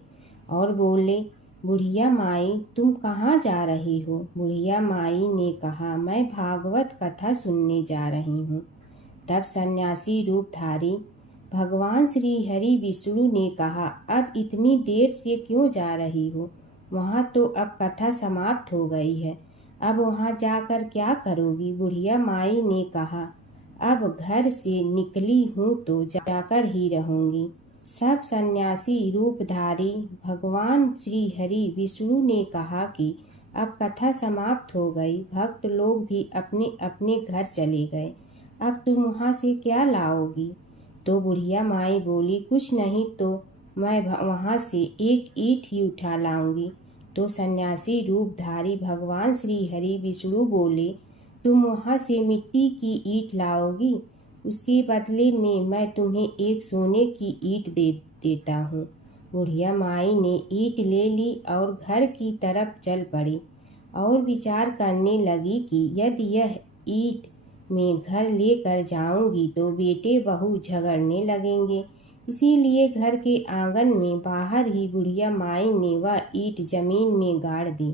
और बोले, बुढ़िया माई तुम कहाँ जा रही हो? बुढ़िया माई ने कहा, मैं भागवत कथा सुनने जा रही हूँ। तब सन्यासी रूपधारी भगवान श्री हरि विष्णु ने कहा, अब इतनी देर से क्यों जा रही हो? वहाँ तो अब कथा समाप्त हो गई है, अब वहाँ जाकर क्या करोगी? बुढ़िया माई ने कहा, अब घर से निकली हूँ तो जाकर ही रहूँगी। सब सन्यासी रूपधारी भगवान श्री हरि विष्णु ने कहा कि अब कथा समाप्त हो गई, भक्त लोग भी अपने अपने घर चले गए, अब तुम वहाँ से क्या लाओगी? तो बुढ़िया माई बोली, कुछ नहीं तो मैं वहाँ से एक ईंट ही उठा लाऊंगी। तो सन्यासी रूपधारी भगवान श्री हरि विष्णु बोले, तुम वहाँ से मिट्टी की ईंट लाओगी, उसके बदले में मैं तुम्हें एक सोने की ईंट दे देता हूँ। बुढ़िया माई ने ईंट ले ली और घर की तरफ चल पड़ी और विचार करने लगी कि यदि यह ईंट मैं घर लेकर जाऊंगी तो बेटे बहू झगड़ने लगेंगे। इसीलिए घर के आंगन में बाहर ही बुढ़िया माई ने वह ईंट जमीन में गाड़ दी।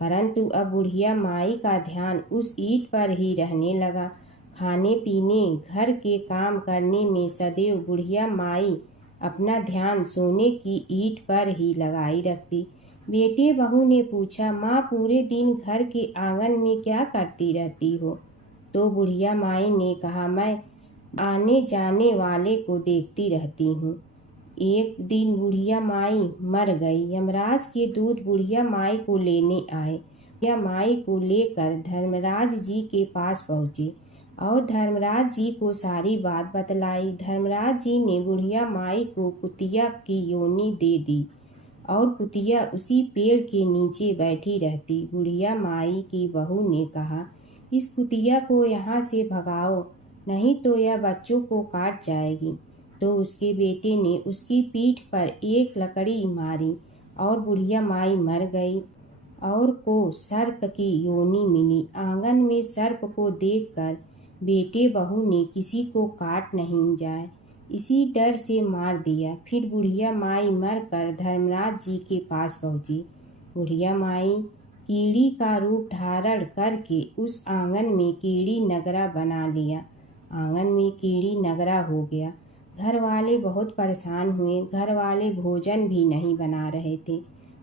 परंतु अब बुढ़िया माई का ध्यान उस ईंट पर ही रहने लगा। खाने पीने घर के काम करने में सदैव बुढ़िया माई अपना ध्यान सोने की ईंट पर ही लगाई रखती। बेटे बहू ने पूछा, माँ पूरे दिन घर के आंगन में क्या करती रहती हो? तो बुढ़िया माई ने कहा, मैं आने जाने वाले को देखती रहती हूँ। एक दिन बुढ़िया माई मर गई। यमराज के दूत बुढ़िया माई को लेने आए। बुढ़िया माई को लेकर धर्मराज जी के पास पहुँचे और धर्मराज जी को सारी बात बतलाई। धर्मराज जी ने बुढ़िया माई को कुतिया की योनि दे दी और कुतिया उसी पेड़ के नीचे बैठी रहती। बुढ़िया माई की बहू ने कहा, इस कुतिया को यहाँ से भगाओ, नहीं तो यह बच्चों को काट जाएगी। तो उसके बेटे ने उसकी पीठ पर एक लकड़ी मारी और बुढ़िया माई मर गई और को सर्प की योनि मिली। आंगन में सर्प को देखकर बेटे बहू ने किसी को काट नहीं जाए इसी डर से मार दिया। फिर बुढ़िया माई मरकर धर्मराज जी के पास पहुँची। बुढ़िया माई कीड़ी का रूप धारण करके उस आंगन में कीड़ी नगरा बना लिया। आंगन में कीड़ी नगरा हो गया। घर वाले बहुत परेशान हुए। घर वाले भोजन भी नहीं बना रहे थे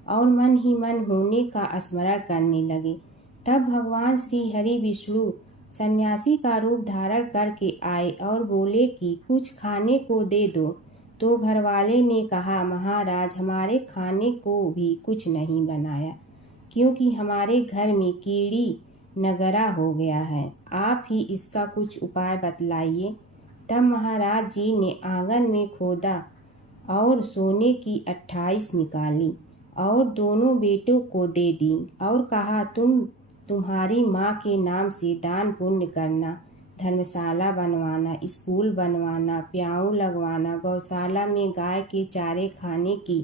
और मन ही मन होने का स्मरण करने लगे। तब भगवान श्री हरि विष्णु सन्यासी का रूप धारण करके आए और बोले कि कुछ खाने को दे दो। तो घर वाले ने कहा, महाराज हमारे खाने को भी कुछ नहीं बनाया, क्योंकि हमारे घर में कीड़ी नगरा हो गया है। आप ही इसका कुछ उपाय बतलाइए। तब महाराज जी ने आंगन में खोदा और सोने की 28 निकाली और दोनों बेटों को दे दी और कहा, तुम्हारी माँ के नाम से दान पुण्य करना, धर्मशाला बनवाना, स्कूल बनवाना, प्याऊ लगवाना, गौशाला में गाय के चारे खाने की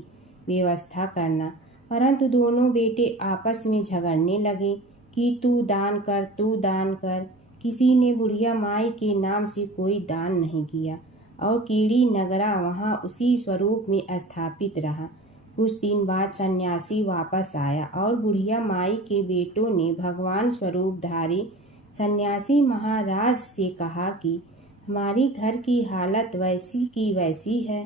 व्यवस्था करना। परंतु दोनों बेटे आपस में झगड़ने लगे कि तू दान कर, तू दान कर। किसी ने बुढ़िया माई के नाम से कोई दान नहीं किया और कीड़ी नगरा वहाँ उसी स्वरूप में स्थापित रहा। कुछ दिन बाद सन्यासी वापस आया और बुढ़िया माई के बेटों ने भगवान स्वरूपधारी सन्यासी महाराज से कहा कि हमारी घर की हालत वैसी की वैसी है,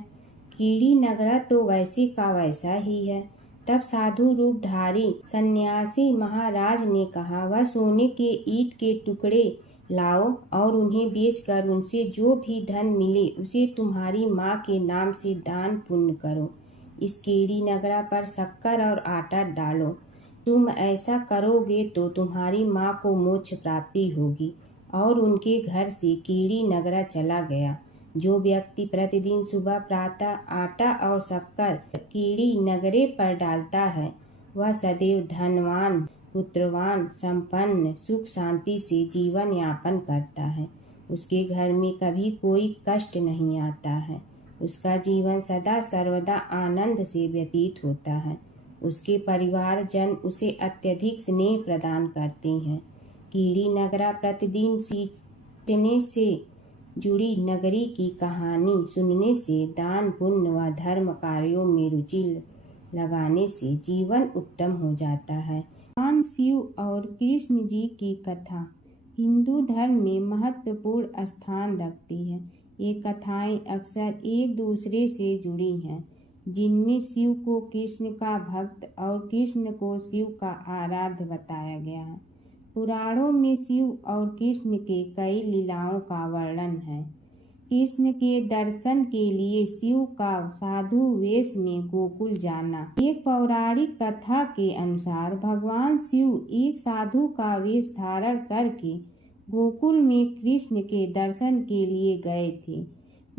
कीड़ी नगरा तो वैसे का वैसा ही है। तब साधु रूपधारी सन्यासी महाराज ने कहा, वह सोने के ईंट के टुकड़े लाओ और उन्हें बेचकर उनसे जो भी धन मिले उसे तुम्हारी माँ के नाम से दान पुण्य करो। इस कीड़ी नगरा पर शक्कर और आटा डालो। तुम ऐसा करोगे तो तुम्हारी माँ को मोक्ष प्राप्ति होगी। और उनके घर से कीड़ी नगरा चला गया। जो व्यक्ति प्रतिदिन सुबह प्रातः आटा और शक्कर कीड़ी नगरे पर डालता है वह सदैव धनवान, पुत्रवान, संपन्न, सुख शांति से जीवन यापन करता है। उसके घर में कभी कोई कष्ट नहीं आता है। उसका जीवन सदा सर्वदा आनंद से व्यतीत होता है। उसके परिवारजन उसे अत्यधिक स्नेह प्रदान करते हैं। कीड़ी नगरा प्रतिदिन सींचने से जुड़ी नगरी की कहानी सुनने से, दान पुण्य व धर्म कार्यों में रुचि लगाने से जीवन उत्तम हो जाता है। भगवान शिव और कृष्ण जी की कथा हिंदू धर्म में महत्वपूर्ण स्थान रखती है। ये कथाएं अक्सर एक दूसरे से जुड़ी हैं, जिनमें शिव को कृष्ण का भक्त और कृष्ण को शिव का आराध्य बताया गया है। पुराणों में शिव और कृष्ण के कई लीलाओं का वर्णन है। कृष्ण के दर्शन के लिए शिव का साधु वेश में गोकुल जाना। एक पौराणिक कथा के अनुसार भगवान शिव एक साधु का वेश धारण करके गोकुल में कृष्ण के दर्शन के लिए गए थे।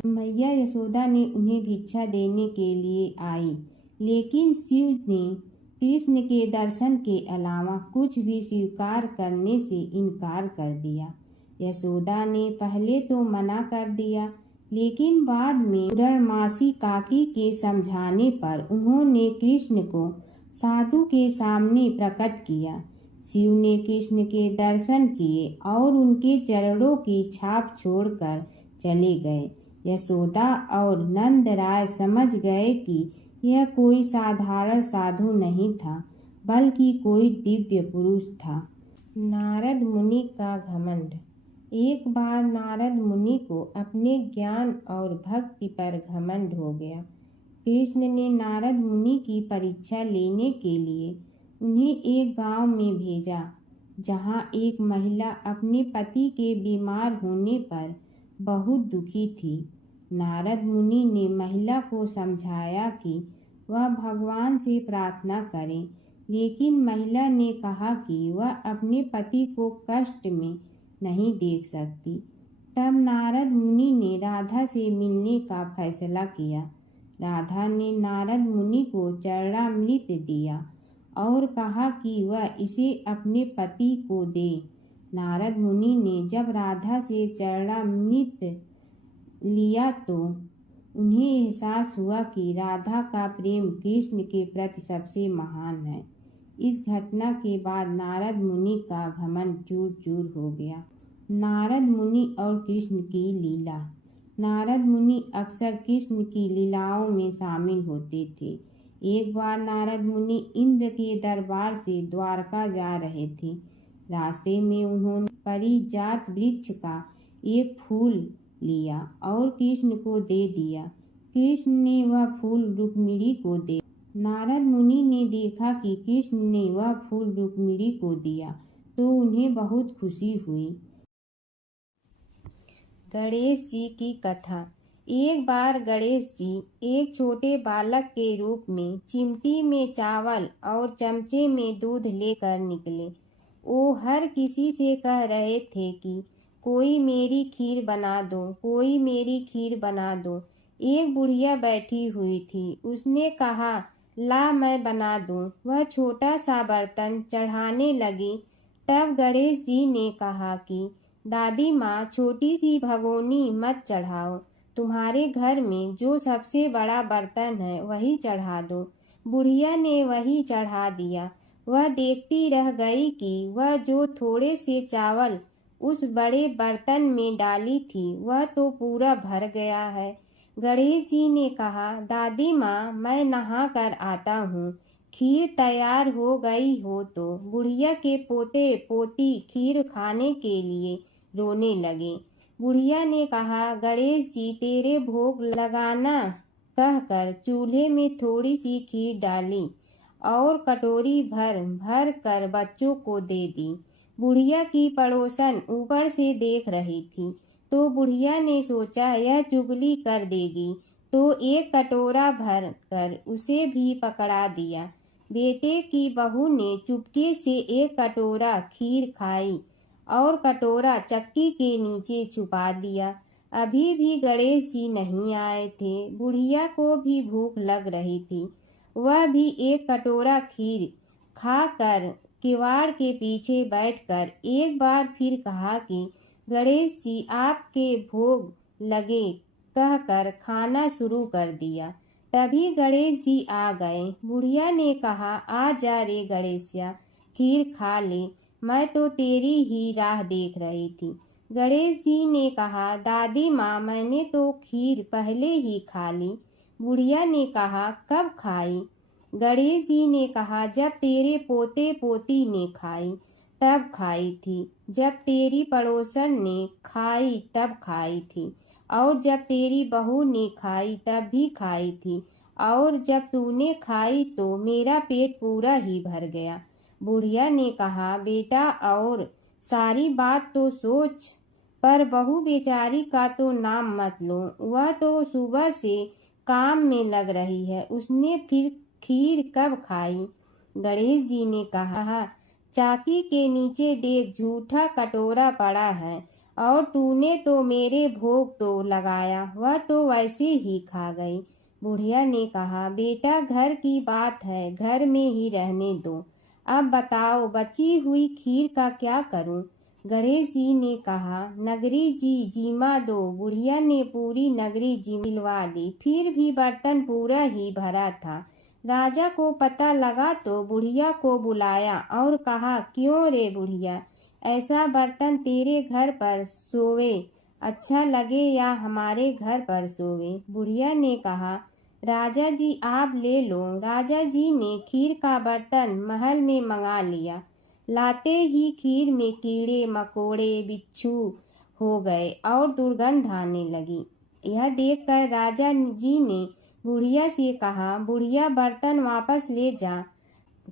मैया यशोदा ने उन्हें भिक्षा देने के लिए आई, लेकिन शिव ने कृष्ण के दर्शन के अलावा कुछ भी स्वीकार करने से इनकार कर दिया। यशोदा ने पहले तो मना कर दिया, लेकिन बाद में पूर्णमासी काकी के समझाने पर उन्होंने कृष्ण को साधु के सामने प्रकट किया। शिव ने कृष्ण के दर्शन किए और उनके चरणों की छाप छोड़कर चले गए। यशोदा और नंद राय समझ गए कि यह कोई साधारण साधु नहीं था, बल्कि कोई दिव्य पुरुष था। नारद मुनि का घमंड। एक बार नारद मुनि को अपने ज्ञान और भक्ति पर घमंड हो गया। कृष्ण ने नारद मुनि की परीक्षा लेने के लिए उन्हें एक गांव में भेजा, जहां एक महिला अपने पति के बीमार होने पर बहुत दुखी थी। नारद मुनि ने महिला को समझाया कि वह भगवान से प्रार्थना करे, लेकिन महिला ने कहा कि वह अपने पति को कष्ट में नहीं देख सकती। तब नारद मुनि ने राधा से मिलने का फैसला किया। राधा ने नारद मुनि को चरणामृत दिया और कहा कि वह इसे अपने पति को दे। नारद मुनि ने जब राधा से चरणामृत लिया तो उन्हें एहसास हुआ कि राधा का प्रेम कृष्ण के प्रति सबसे महान है। इस घटना के बाद नारद मुनि का घमंड चूर चूर हो गया। नारद मुनि और कृष्ण की लीला। नारद मुनि अक्सर कृष्ण की लीलाओं में शामिल होते थे। एक बार नारद मुनि इंद्र के दरबार से द्वारका जा रहे थे। रास्ते में उन्होंने पारिजात वृक्ष का एक फूल लिया और कृष्ण को दे दिया। कृष्ण ने वह फूल रुक्मिणी को दे। नारद मुनि ने देखा कि कृष्ण ने वह फूल रुक्मिणी को दिया तो उन्हें बहुत खुशी हुई। गणेश जी की कथा। एक बार गणेश जी एक छोटे बालक के रूप में चिमटी में चावल और चमचे में दूध लेकर निकले। वो हर किसी से कह रहे थे कि कोई मेरी खीर बना दो, कोई मेरी खीर बना दो। एक बुढ़िया बैठी हुई थी, उसने कहा, ला मैं बना दूं। वह छोटा सा बर्तन चढ़ाने लगी। तब गणेश जी ने कहा कि दादी माँ, छोटी सी भगोनी मत चढ़ाओ, तुम्हारे घर में जो सबसे बड़ा बर्तन है वही चढ़ा दो। बुढ़िया ने वही चढ़ा दिया। वह देखती रह गई कि वह जो थोड़े से चावल उस बड़े बर्तन में डाली थी वह तो पूरा भर गया है। गणेश जी ने कहा, दादी माँ, मैं नहा कर आता हूँ, खीर तैयार हो गई हो तो। बुढ़िया के पोते पोती खीर खाने के लिए रोने लगे। बुढ़िया ने कहा, गणेश जी, तेरे भोग लगाना कहकर चूल्हे में थोड़ी सी खीर डाली और कटोरी भर भर कर बच्चों को दे दी। बुढ़िया की पड़ोसन ऊपर से देख रही थी, तो बुढ़िया ने सोचा यह चुगली कर देगी, तो एक कटोरा भर कर उसे भी पकड़ा दिया। बेटे की बहू ने चुपके से एक कटोरा खीर खाई और कटोरा चक्की के नीचे छुपा दिया। अभी भी गणेश जी नहीं आए थे। बुढ़िया को भी भूख लग रही थी। वह भी एक कटोरा खीर खाकर किवाड़ के पीछे बैठकर एक बार फिर कहा कि गणेश जी, आपके भोग लगे कहकर खाना शुरू कर दिया। तभी गणेश जी आ गए। बुढ़िया ने कहा, आ जा रे गणेशिया, खीर खा ले, मैं तो तेरी ही राह देख रही थी। गणेश जी ने कहा, दादी माँ, मैंने तो खीर पहले ही खा ली। बुढ़िया ने कहा, कब खाई? गणेश जी ने कहा, जब तेरे पोते पोती ने खाई तब खाई थी, जब तेरी पड़ोसन ने खाई तब खाई थी, और जब तेरी बहू ने खाई तब भी खाई थी, और जब तूने खाई तो मेरा पेट पूरा ही भर गया। बुढ़िया ने कहा, बेटा, और सारी बात तो सोच, पर बहू बेचारी का तो नाम मत लो। वह तो सुबह से काम में लग रही है, उसने फिर खीर कब खाई? गणेश जी ने कहा, चाकी के नीचे देख, झूठा कटोरा पड़ा है, और तूने तो मेरे भोग तो लगाया, वह तो वैसे ही खा गई। बुढ़िया ने कहा, बेटा, घर की बात है, घर में ही रहने दो। अब बताओ, बची हुई खीर का क्या करूं? गणेश जी ने कहा, नगरी जी जीमा दो। बुढ़िया ने पूरी नगरी जिलवा दी, फिर भी बर्तन पूरा ही भरा था। राजा को पता लगा तो बुढ़िया को बुलाया और कहा, क्यों रे बुढ़िया, ऐसा बर्तन तेरे घर पर सोवे अच्छा लगे या हमारे घर पर सोवे? बुढ़िया ने कहा, राजा जी आप ले लो। राजा जी ने खीर का बर्तन महल में मंगा लिया। लाते ही खीर में कीड़े मकोड़े बिच्छू हो गए और दुर्गंध आने लगी। यह देखकर राजा जी ने बुढ़िया से कहा, बुढ़िया, बर्तन वापस ले जा,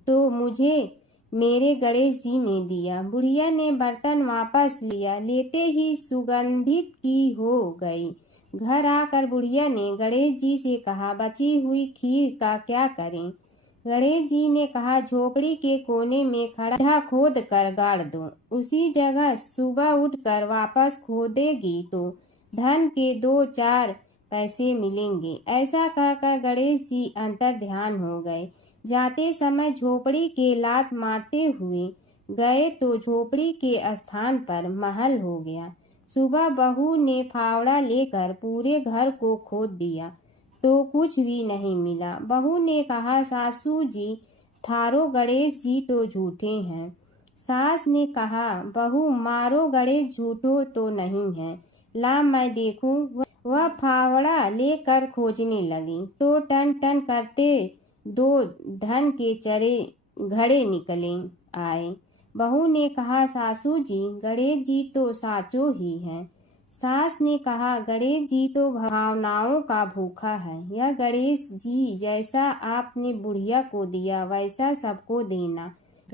तो मुझे मेरे गणेश जी ने दिया। बुढ़िया ने बर्तन वापस लिया, लेते ही सुगंधित की हो गई। घर आकर बुढ़िया ने गणेश जी से कहा, बची हुई खीर का क्या करें? गणेश जी ने कहा, झोपड़ी के कोने में खड्डा खोद कर गाड़ दो, उसी जगह सुबह उठकर वापस खोदेगी तो धन के 2-4 पैसे मिलेंगे। ऐसा कहकर गणेश जी अंतर ध्यान हो गए। जाते समय झोपड़ी के लात मारते हुए गए तो झोपड़ी के स्थान पर महल हो गया। सुबह बहू ने फावड़ा लेकर पूरे घर को खोद दिया तो कुछ भी नहीं मिला। बहू ने कहा, सासू जी, थारो गणेश जी तो झूठे हैं। सास ने कहा, बहू, मारो गणेश झूठो तो नहीं है, ला मैं देखूं। वह फावड़ा लेकर खोजने लगी तो टन टन करते 2 धन के चरे घड़े निकले आए। बहू ने कहा, सासू जी, गणेश जी तो साचो ही हैं। सास ने कहा, गणेश जी तो भावनाओं का भूखा है। यह गणेश जी जैसा आपने बुढ़िया को दिया वैसा सबको देना।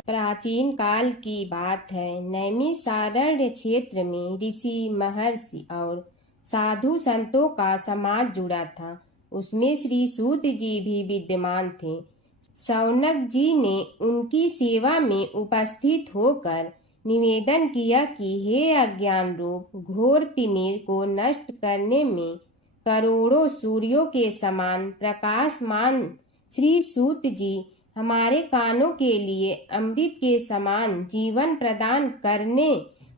प्राचीन काल की बात है। नैमिषारण्य क्षेत्र में ऋषि, महर्षि और साधु संतों का समाज जुड़ा था। उसमें श्री सूत जी भी विद्यमान थे। शौनक जी ने उनकी सेवा में उपस्थित होकर निवेदन किया कि हे अज्ञान रूप घोर तिमिर को नष्ट करने में करोड़ों सूर्यों के समान प्रकाशमान श्री सूत जी हमारे कानों के लिए अमृत के समान जीवन प्रदान करने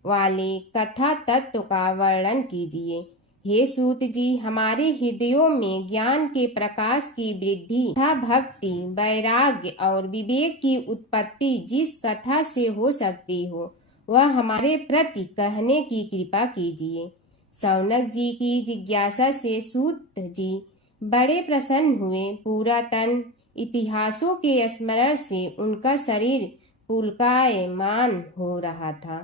वाले कथा तत्व का वर्णन कीजिए। हे सूत जी, हमारे हृदयों में ज्ञान के प्रकाश की वृद्धि तथा भक्ति, वैराग्य और विवेक की उत्पत्ति जिस कथा से हो सकती हो वह हमारे प्रति कहने की कृपा कीजिए। शौनक जी की जिज्ञासा से सूत जी बड़े प्रसन्न हुए। पुरातन इतिहासों के स्मरण से उनका शरीर पुलकायमान हो रहा था।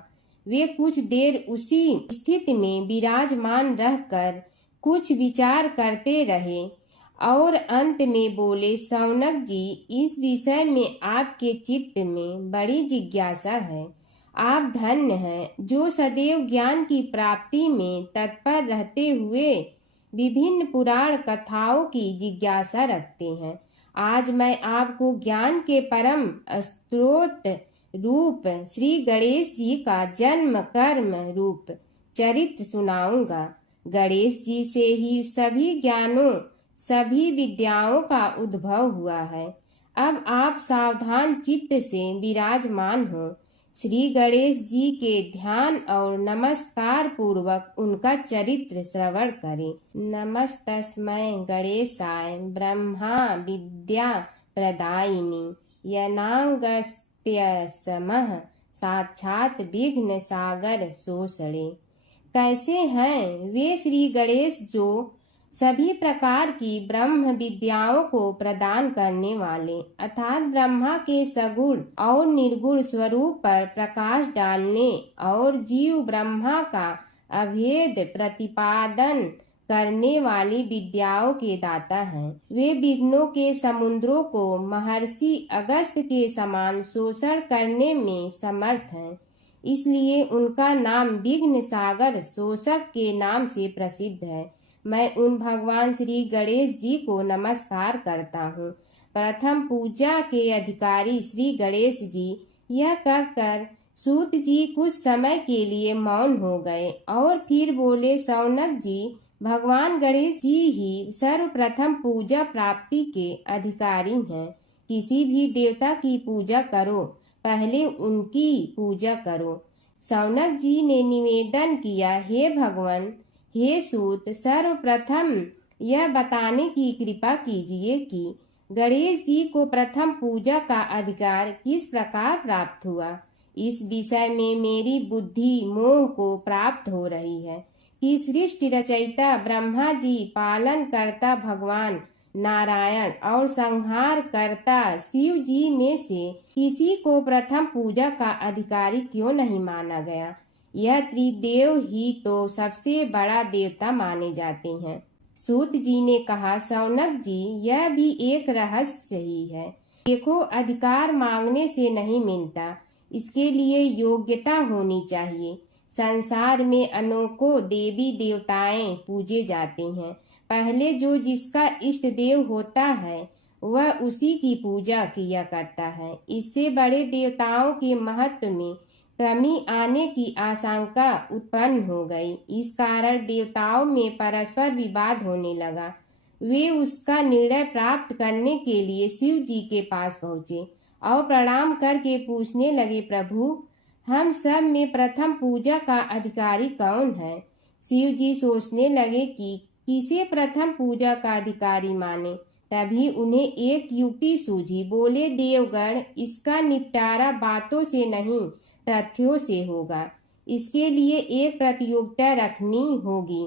वे कुछ देर उसी स्थिति में विराजमान रहकर कुछ विचार करते रहे और अंत में बोले, शौनक जी, इस विषय में आपके चित्त में बड़ी जिज्ञासा है। आप धन्य हैं जो सदैव ज्ञान की प्राप्ति में तत्पर रहते हुए विभिन्न पुराण कथाओं की जिज्ञासा रखते हैं। आज मैं आपको ज्ञान के परम स्रोत रूप श्री गणेश जी का जन्म कर्म रूप चरित्र सुनाऊंगा। गणेश जी से ही सभी ज्ञानों, सभी विद्याओं का उद्भव हुआ है। अब आप सावधान चित्त से विराजमान हो। श्री गणेश जी के ध्यान और नमस्कार पूर्वक उनका चरित्र श्रवण करें। नमस्तस्मै गणेशाय ब्रह्मा विद्या प्रदायिनी यनागस्त्यसमः साक्षात विघ्न सागर सोसड़े। कैसे हैं वे श्री गणेश जो सभी प्रकार की ब्रह्म विद्याओं को प्रदान करने वाले अर्थात ब्रह्मा के सगुण और निर्गुण स्वरूप पर प्रकाश डालने और जीव ब्रह्मा का अभेद प्रतिपादन करने वाली विद्याओं के दाता हैं। वे विघ्नों के समुद्रों को महर्षि अगस्त के समान शोषण करने में समर्थ हैं। इसलिए उनका नाम विघ्न सागर शोषक के नाम से प्रसिद्ध है। मैं उन भगवान श्री गणेश जी को नमस्कार करता हूँ। प्रथम पूजा के अधिकारी श्री गणेश जी, यह कहकर सूत जी कुछ समय के लिए मौन हो गए और फिर बोले, शौनक जी, भगवान गणेश जी ही सर्वप्रथम पूजा प्राप्ति के अधिकारी हैं। किसी भी देवता की पूजा करो, पहले उनकी पूजा करो। शौनक जी ने निवेदन किया, हे भगवान, हे सूत, सर्वप्रथम यह बताने की कृपा कीजिए कि गणेश जी को प्रथम पूजा का अधिकार किस प्रकार प्राप्त हुआ। इस विषय में मेरी बुद्धि मोह को प्राप्त हो रही है कि सृष्टि रचयिता ब्रह्मा जी, पालन करता भगवान नारायण और संहार करता शिव जी में से किसी को प्रथम पूजा का अधिकारी क्यों नहीं माना गया। यह त्रिदेव ही तो सबसे बड़ा देवता माने जाते हैं। सूत जी ने कहा, शौनक जी, यह भी एक रहस्य ही है। देखो, अधिकार मांगने से नहीं मिलता, इसके लिए योग्यता होनी चाहिए। संसार में अनेकों देवी देवताएं पूजे जाते हैं। पहले जो जिसका इष्ट देव होता है वह उसी की पूजा किया करता है। इससे बड़े देवताओं के महत्व में कमी आने की आशंका उत्पन्न हो गई। इस कारण देवताओं में परस्पर विवाद होने लगा। वे उसका निर्णय प्राप्त करने के लिए शिव जी के पास पहुँचे और प्रणाम करके पूछने लगे, प्रभु, हम सब में प्रथम पूजा का अधिकारी कौन है। शिव जी सोचने लगे कि किसे प्रथम पूजा का अधिकारी माने। तभी उन्हें एक युक्ति सूझी। बोले, देवगण, इसका निपटारा बातों से नहीं तथ्यों से होगा। इसके लिए एक प्रतियोगिता रखनी होगी,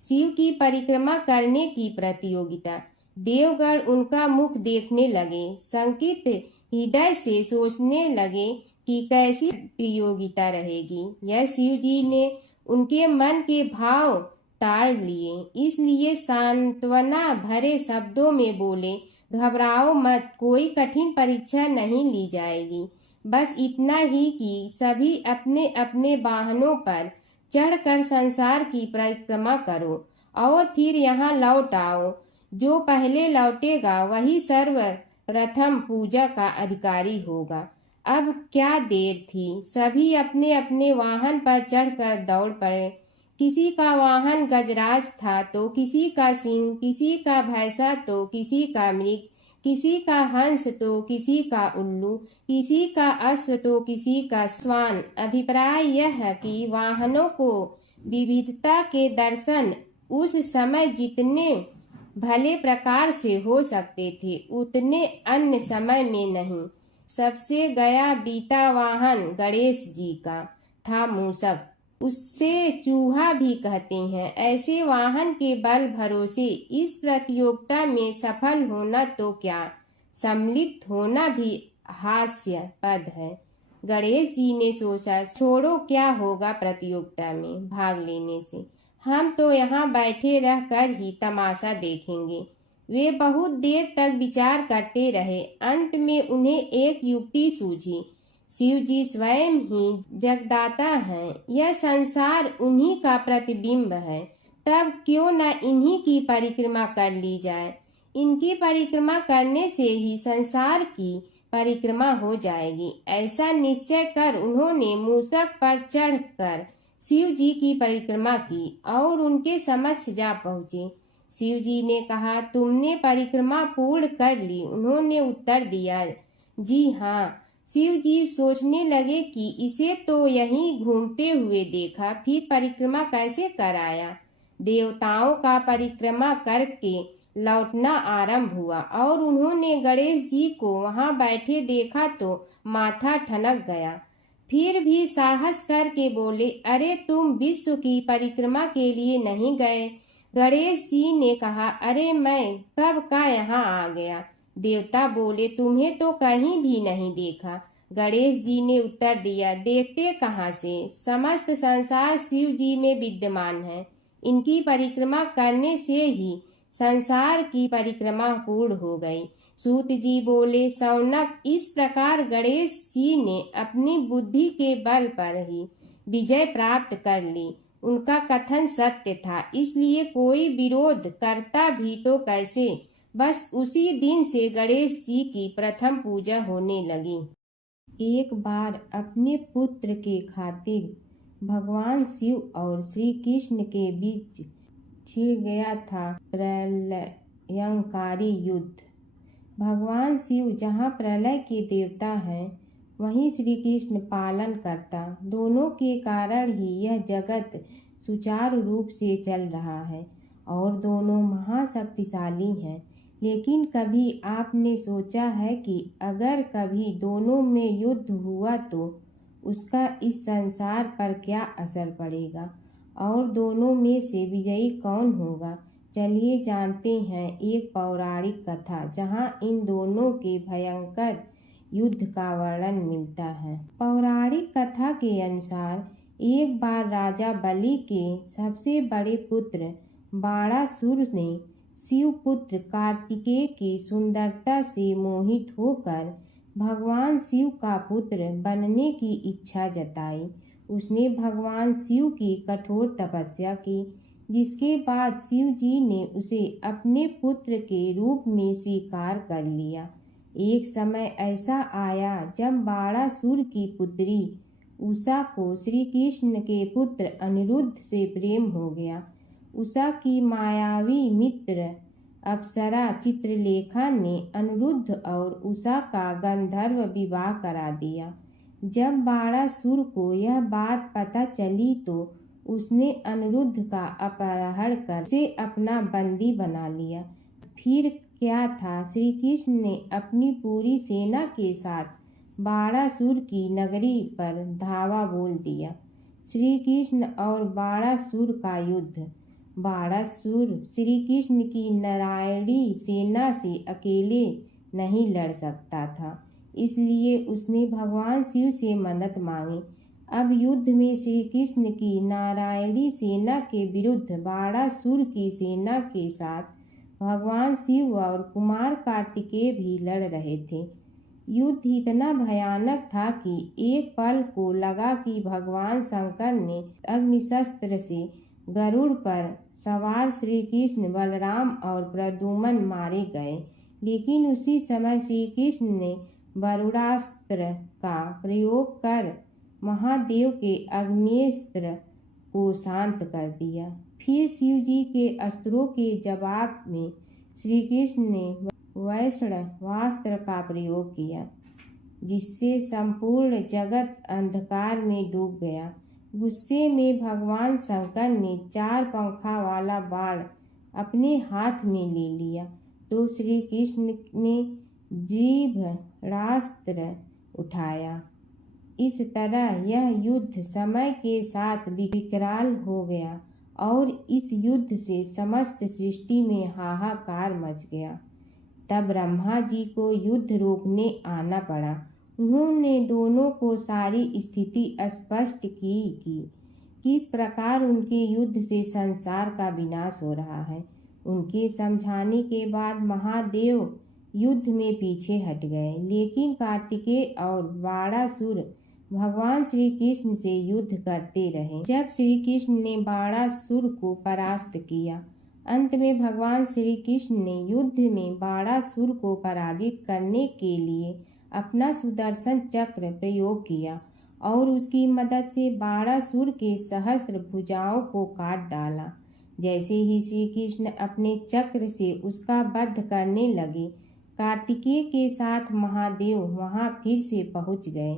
शिव की परिक्रमा करने की प्रतियोगिता। देवगण उनका मुख देखने लगे, शंकित हृदय से सोचने लगे कि कैसी प्रतियोगिता रहेगी। यह शिव जी ने उनके मन के भाव ताड़ लिए, इसलिए सांत्वना भरे शब्दों में बोले, घबराओ मत, कोई कठिन परीक्षा नहीं ली जाएगी। बस इतना ही कि सभी अपने अपने वाहनों पर चढ़कर संसार की परिक्रमा करो और फिर यहाँ लौट आओ। जो पहले लौटेगा वही सर्वप्रथम पूजा का अधिकारी होगा। अब क्या देर थी। सभी अपने अपने वाहन पर चढ़कर दौड़ पड़े। किसी का वाहन गजराज था तो किसी का सिंह, किसी का भैंसा तो किसी का मृग, किसी का हंस तो किसी का उल्लू, किसी का अश्व तो किसी का श्वान। अभिप्राय यह है कि वाहनों को विविधता के दर्शन उस समय जितने भले प्रकार से हो सकते थे उतने अन्य समय में नहीं। सबसे गया बीता वाहन गणेश जी का था मूषक, उससे चूहा भी कहते हैं। ऐसे वाहन के बल भरोसे इस प्रतियोगिता में सफल होना तो क्या, सम्मिलित होना भी हास्यास्पद है। गणेश जी ने सोचा, छोड़ो, क्या होगा प्रतियोगिता में भाग लेने से, हम तो यहाँ बैठे रहकर ही तमाशा देखेंगे। वे बहुत देर तक विचार करते रहे। अंत में उन्हें एक युक्ति सूझी। शिव जी स्वयं ही जगदाता हैं, यह संसार उन्हीं का प्रतिबिंब है, तब क्यों न इन्हीं की परिक्रमा कर ली जाए। इनकी परिक्रमा करने से ही संसार की परिक्रमा हो जाएगी। ऐसा निश्चय कर उन्होंने मूषक पर चढ़कर शिव जी की परिक्रमा की और उनके समक्ष जा पहुँचे। शिव जी ने कहा, तुमने परिक्रमा पूर्ण कर ली। उन्होंने उत्तर दिया, जी हाँ। शिव जी सोचने लगे कि इसे तो यहीं घूमते हुए देखा, फिर परिक्रमा कैसे कराया। देवताओं का परिक्रमा करके लौटना आरंभ हुआ और उन्होंने गणेश जी को वहां बैठे देखा तो माथा ठनक गया। फिर भी साहस करके बोले, अरे तुम विश्व की परिक्रमा के लिए नहीं गए। गणेश जी ने कहा, अरे मैं कब का यहाँ आ गया। देवता बोले, तुम्हें तो कहीं भी नहीं देखा। गणेश जी ने उत्तर दिया, देखते कहाँ से, समस्त संसार शिव जी में विद्यमान है। इनकी परिक्रमा करने से ही संसार की परिक्रमा पूर्ण हो गई। सूत जी बोले, शौनक, इस प्रकार गणेश जी ने अपनी बुद्धि के बल पर ही विजय प्राप्त कर ली। उनका कथन सत्य था, इसलिए कोई विरोध करता भी तो कैसे। बस उसी दिन से गणेश जी की प्रथम पूजा होने लगी। एक बार अपने पुत्र के खातिर भगवान शिव और श्री कृष्ण के बीच छिड़ गया था प्रलयंकारी युद्ध। भगवान शिव जहाँ प्रलय के देवता हैं, वहीं श्री कृष्ण पालन करता। दोनों के कारण ही यह जगत सुचारू रूप से चल रहा है और दोनों महाशक्तिशाली हैं। लेकिन कभी आपने सोचा है कि अगर कभी दोनों में युद्ध हुआ तो उसका इस संसार पर क्या असर पड़ेगा और दोनों में से विजयी कौन होगा। चलिए जानते हैं एक पौराणिक कथा जहां इन दोनों के भयंकर युद्ध का वर्णन मिलता है। पौराणिक कथा के अनुसार एक बार राजा बलि के सबसे बड़े पुत्र बाणासुर ने शिव पुत्र कार्तिकेय की सुंदरता से मोहित होकर भगवान शिव का पुत्र बनने की इच्छा जताई। उसने भगवान शिव की कठोर तपस्या की, जिसके बाद शिव जी ने उसे अपने पुत्र के रूप में स्वीकार कर लिया। एक समय ऐसा आया जब बाणासुर की पुत्री उषा को श्री कृष्ण के पुत्र अनिरुद्ध से प्रेम हो गया। उषा की मायावी मित्र अप्सरा चित्रलेखा ने अनिरुद्ध और उषा का गंधर्व विवाह करा दिया। जब बाणासुर को यह बात पता चली तो उसने अनिरुद्ध का अपहरण कर उसे अपना बंदी बना लिया। फिर क्या था, श्री कृष्ण ने अपनी पूरी सेना के साथ बाणासुर की नगरी पर धावा बोल दिया। श्री कृष्ण और बाणासुर का युद्ध। बाणासुर श्री कृष्ण की नारायणी सेना से अकेले नहीं लड़ सकता था, इसलिए उसने भगवान शिव से मदद मांगी। अब युद्ध में श्री कृष्ण की नारायणी सेना के विरुद्ध बाणासुर की सेना के साथ भगवान शिव और कुमार कार्तिकेय भी लड़ रहे थे। युद्ध इतना भयानक था कि एक पल को लगा कि भगवान शंकर ने अग्निशस्त्र से गरुड़ पर सवार श्री कृष्ण, बलराम और प्रद्युम्न मारे गए। लेकिन उसी समय श्री कृष्ण ने वरुणास्त्र का प्रयोग कर महादेव के अग्नेस्त्र को शांत कर दिया। फिर शिव जी के अस्त्रों के जवाब में श्री कृष्ण ने वैष्णवास्त्र का प्रयोग किया, जिससे संपूर्ण जगत अंधकार में डूब गया। गुस्से में भगवान शंकर ने 4 पंखा वाला बाण अपने हाथ में ले लिया तो श्री कृष्ण ने जीभरास्त्र उठाया। इस तरह यह युद्ध समय के साथ विकराल हो गया और इस युद्ध से समस्त सृष्टि में हाहाकार मच गया। तब ब्रह्मा जी को युद्ध रोकने आना पड़ा। उन्होंने दोनों को सारी स्थिति स्पष्ट की कि किस प्रकार उनके युद्ध से संसार का विनाश हो रहा है। उनके समझाने के बाद महादेव युद्ध में पीछे हट गए, लेकिन कार्तिकेय और बाणासुर भगवान श्री कृष्ण से युद्ध करते रहे। जब श्री कृष्ण ने बाणासुर को परास्त किया, अंत में भगवान श्री कृष्ण ने युद्ध में बाणासुर को पराजित करने के लिए अपना सुदर्शन चक्र प्रयोग किया और उसकी मदद से बाणासुर के सहस्त्र भुजाओं को काट डाला। जैसे ही श्री कृष्ण अपने चक्र से उसका वध करने लगे, कार्तिकेय के साथ महादेव वहां फिर से पहुंच गए,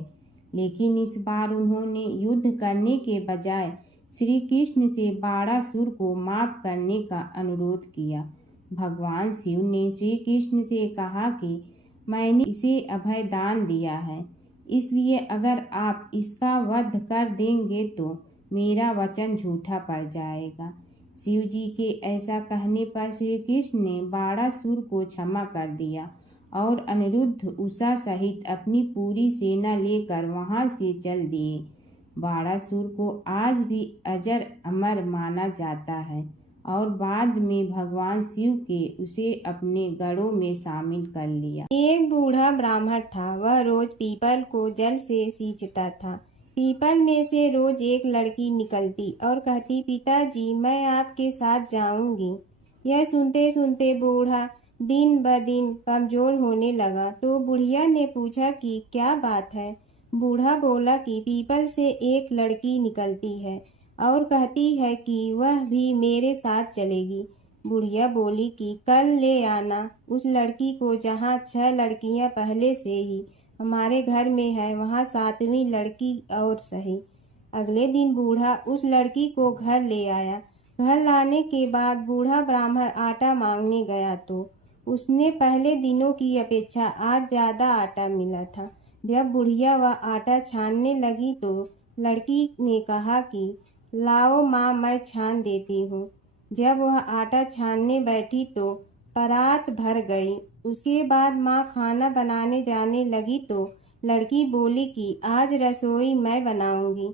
लेकिन इस बार उन्होंने युद्ध करने के बजाय श्री कृष्ण से बाणासुर को माफ करने का अनुरोध किया। भगवान शिव ने श्री कृष्ण से कहा कि मैंने इसे अभय दान दिया है, इसलिए अगर आप इसका वध कर देंगे तो मेरा वचन झूठा पड़ जाएगा। शिव जी के ऐसा कहने पर श्री कृष्ण ने बाणासुर को क्षमा कर दिया और अनिरुद्ध उषा सहित अपनी पूरी सेना लेकर वहां से चल दिए। बाणासुर को आज भी अजर अमर माना जाता है और बाद में भगवान शिव के उसे अपने गढ़ों में शामिल कर लिया। एक बूढ़ा ब्राह्मण था। वह रोज पीपल को जल से सींचता था। पीपल में से रोज एक लड़की निकलती और कहती, पिताजी मैं आपके साथ जाऊंगी। यह सुनते सुनते बूढ़ा दिन ब दिन कमजोर होने लगा। तो बुढ़िया ने पूछा कि क्या बात है। बूढ़ा बोला कि पीपल से एक लड़की निकलती है और कहती है कि वह भी मेरे साथ चलेगी। बुढ़िया बोली कि कल ले आना उस लड़की को, जहाँ 6 लड़कियां पहले से ही हमारे घर में है, वहाँ 7वीं लड़की और सही। अगले दिन बूढ़ा उस लड़की को घर ले आया। घर लाने के बाद बूढ़ा ब्राह्मण आटा मांगने गया तो उसने पहले दिनों की अपेक्षा आज ज्यादा आटा मिला था। जब बुढ़िया वह आटा छानने लगी तो लड़की ने कहा कि लाओ माँ, मैं छान देती हूँ। जब वह आटा छानने बैठी तो परात भर गई। उसके बाद माँ खाना बनाने जाने लगी तो लड़की बोली कि आज रसोई मैं बनाऊंगी।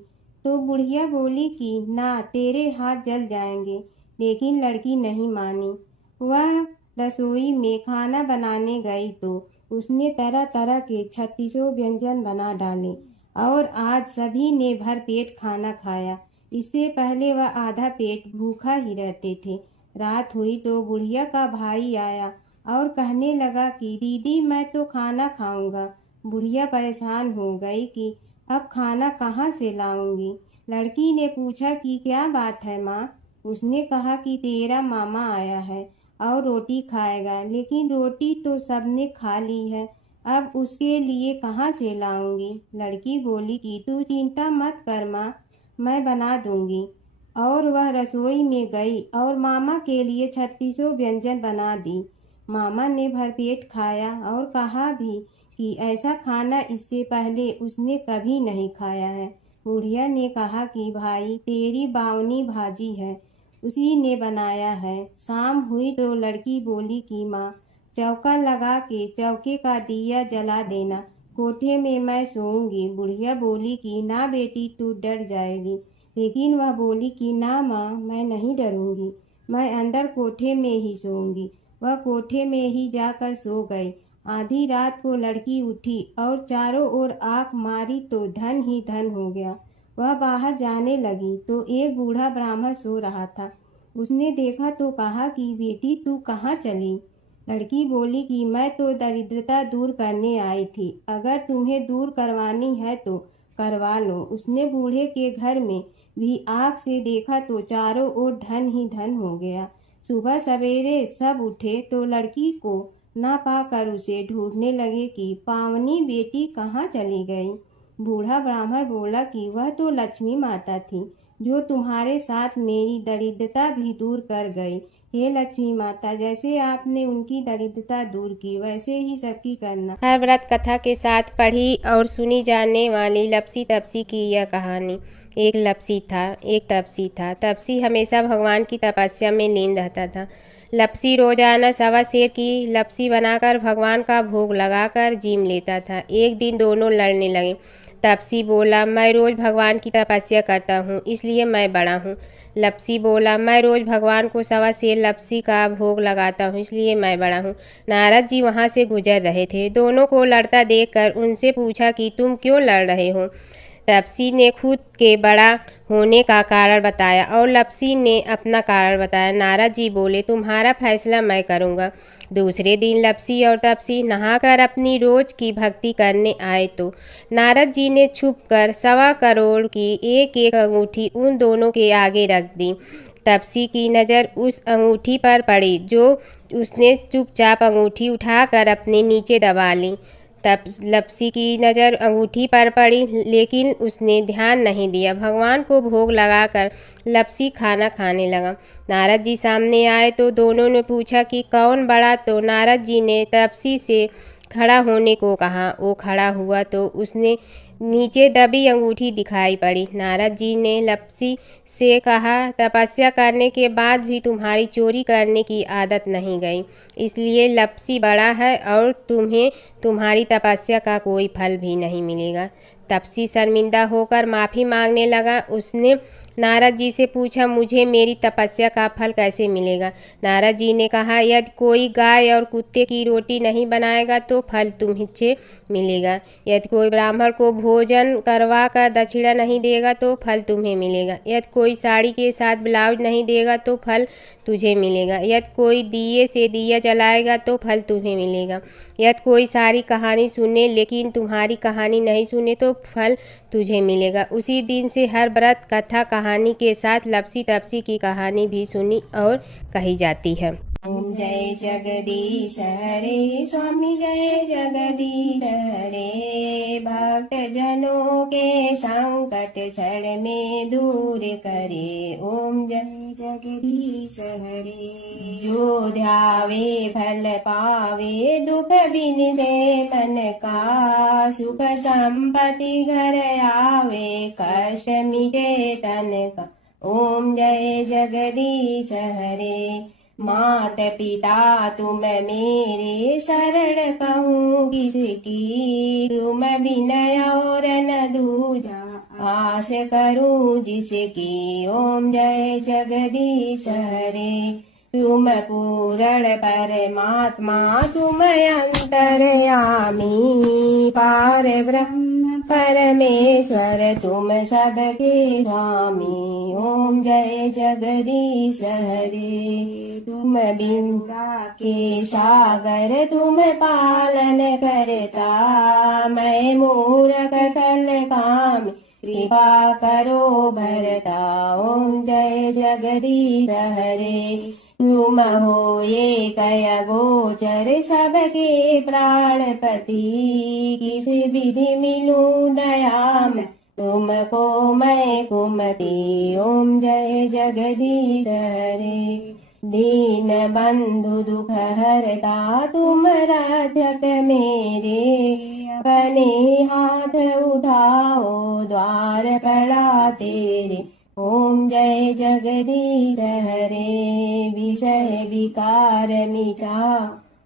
तो बुढ़िया बोली कि ना, तेरे हाथ जल जाएंगे। लेकिन लड़की नहीं मानी। वह रसोई में खाना बनाने गई तो उसने तरह तरह के 36 व्यंजन बना डाले और आज सभी ने भर पेट खाना खाया। इससे पहले वह आधा पेट भूखा ही रहते थे। रात हुई तो बुढ़िया का भाई आया और कहने लगा कि दीदी मैं तो खाना खाऊंगा। बुढ़िया परेशान हो गई कि अब खाना कहाँ से लाऊंगी। लड़की ने पूछा कि क्या बात है माँ। उसने कहा कि तेरा मामा आया है और रोटी खाएगा, लेकिन रोटी तो सबने खा ली है, अब उसके लिए कहाँ से लाऊंगी। लड़की बोली कि तू चिंता मत कर माँ, मैं बना दूंगी। और वह रसोई में गई और मामा के लिए 36 व्यंजन बना दी। मामा ने भरपेट खाया और कहा भी कि ऐसा खाना इससे पहले उसने कभी नहीं खाया है। बुढ़िया ने कहा कि भाई तेरी बावनी भाजी है, उसी ने बनाया है। शाम हुई तो लड़की बोली कि माँ चौका लगा के चौके का दिया जला देना, कोठे में मैं सोऊंगी। बुढ़िया बोली कि ना बेटी तू डर जाएगी। लेकिन वह बोली कि ना माँ, मैं नहीं डरूंगी, मैं अंदर कोठे में ही सोऊंगी। वह कोठे में ही जाकर सो गई। आधी रात को लड़की उठी और चारों ओर आंख मारी तो धन ही धन हो गया। वह बाहर जाने लगी तो एक बूढ़ा ब्राह्मण सो रहा था। उसने देखा तो कहा कि बेटी तू कहाँ चली। लड़की बोली कि मैं तो दरिद्रता दूर करने आई थी, अगर तुम्हें दूर करवानी है तो करवा लो। उसने बूढ़े के घर में भी आँख से देखा तो चारों ओर धन ही धन हो गया। सुबह सवेरे सब उठे तो लड़की को ना पाकर उसे ढूंढने लगे कि पावनी बेटी कहाँ चली गई। बूढ़ा ब्राह्मण बोला कि वह तो लक्ष्मी माता थी, जो तुम्हारे साथ मेरी दरिद्रता भी दूर कर गई। हे लक्ष्मी माता, जैसे आपने उनकी दरिद्रता दूर की, वैसे ही सबकी करना। हर व्रत कथा के साथ पढ़ी और सुनी जाने वाली लपसी तपसी की यह कहानी। एक लपसी था, एक तपसी था। तपसी हमेशा भगवान की तपस्या में लीन रहता था। लपसी रोजाना सवा सेर की लपसी बनाकर भगवान का भोग लगाकर जीम लेता था। एक दिन दोनों लड़ने लगे। तपसी बोला, मैं रोज़ भगवान की तपस्या करता हूँ, इसलिए मैं बड़ा हूँ। लपसी बोला, मैं रोज़ भगवान को सवा सेर लपसी का भोग लगाता हूँ, इसलिए मैं बड़ा हूँ। नारद जी वहाँ से गुजर रहे थे। दोनों को लड़ता देखकर उनसे पूछा कि तुम क्यों लड़ रहे हो। तपसी ने खुद के बड़ा होने का कारण बताया और लपसी ने अपना कारण बताया। नारद जी बोले, तुम्हारा फैसला मैं करूँगा। दूसरे दिन लपसी और तपसी नहाकर अपनी रोज की भक्ति करने आए तो नारद जी ने छुपकर 1.25 करोड़ की एक एक अंगूठी उन दोनों के आगे रख दी। तपसी की नज़र उस अंगूठी पर पड़ी, जो उसने चुपचाप अंगूठी उठाकर अपने नीचे दबा ली। तब लपसी की नज़र अंगूठी पर पड़ी, लेकिन उसने ध्यान नहीं दिया। भगवान को भोग लगाकर लपसी खाना खाने लगा। नारद जी सामने आए तो दोनों ने पूछा कि कौन बड़ा, तो नारद जी ने तपसी से खड़ा होने को कहा। वो खड़ा हुआ तो उसने नीचे दबी अंगूठी दिखाई पड़ी। नारद जी ने लपसी से कहा, तपस्या करने के बाद भी तुम्हारी चोरी करने की आदत नहीं गई, इसलिए लपसी बड़ा है और तुम्हें तुम्हारी तपस्या का कोई फल भी नहीं मिलेगा। तपसी शर्मिंदा होकर माफ़ी मांगने लगा। उसने नारद जी से पूछा, मुझे मेरी तपस्या का फल कैसे मिलेगा। नारद जी ने कहा, यदि कोई गाय और कुत्ते की रोटी नहीं बनाएगा तो फल तुम्हें मिलेगा। यदि कोई ब्राह्मण को भोजन करवा कर दक्षिणा नहीं देगा तो फल तुम्हें मिलेगा। यदि कोई साड़ी के साथ ब्लाउज नहीं देगा तो फल तुझे मिलेगा। यदि कोई दिए से दिया जलाएगा तो फल तुम्हें मिलेगा। यदि कोई सारी कहानी सुने लेकिन तुम्हारी कहानी नहीं सुने तो फल तुझे मिलेगा। उसी दिन से हर व्रत कथा कहानी के साथ लपसी तपसी की कहानी भी सुनी और कही जाती है। ओम जय जगदीश हरे, स्वामी जय जगदीश हरे। भक्त जनों के संकट क्षण में दूर करे। ओम जय जगदीश हरे। जो ध्यावे फल पावे, दुख बिन दे मन का। सुख संपत्ति घर आवे, कष्ट मिटे तन का। ओम जय जगदीश हरे। मात पिता तुम मेरे, शरण कहूँ किसकी। तुम विनय और न दूजा, आस करूँ जिसकी। ओम जय जगदीश हरे। तुम पूर्ण परमात्मा, तुम अंतर्यामी। पार ब्रह्म परमेश्वर, तुम सबके स्वामी। ओम जय जगदीश हरे। तुम बिंदा के सागर, तुम पालन करता। मैं मूर्ख कल काम, कृपा करो भरता। ओम जय जगदीश हरे। तुम हो ये कय गोचर, सबके प्राणपति। किस विधि मिलूं दया में, तुमको मैं कुमति। ओम जय जगदीश हरे। दीन बंधु दुख हरता, तुम रक्षक मेरे। अपने हाथ उठाओ, द्वार पड़ा तेरे। ओम जय जगदीश हरे। विषय विकार मिटा,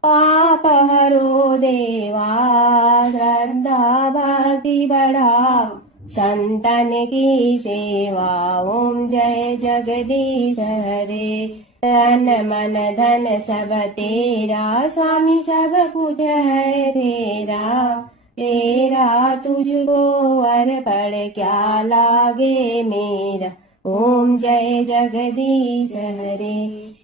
पाप हरो देवा। श्रद्धा भक्ति बढ़ाओ, संतन की सेवा। ओम जय जगदीश हरे। तन मन धन सब तेरा, स्वामी सब कुछ है तेरा। तेरा तुझको अर्पण क्या लागे मेरा। ओम जय जगदीश हरे,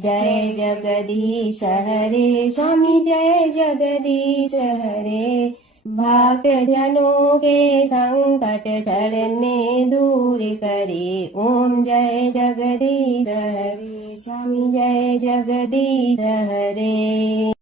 जय जगदीश हरे। स्वामी जय जगदीश हरे, भक्त जनों के संकट क्षण में दूर करे। ओम जय जगदीश हरे, स्वामी जय जगदीश हरे।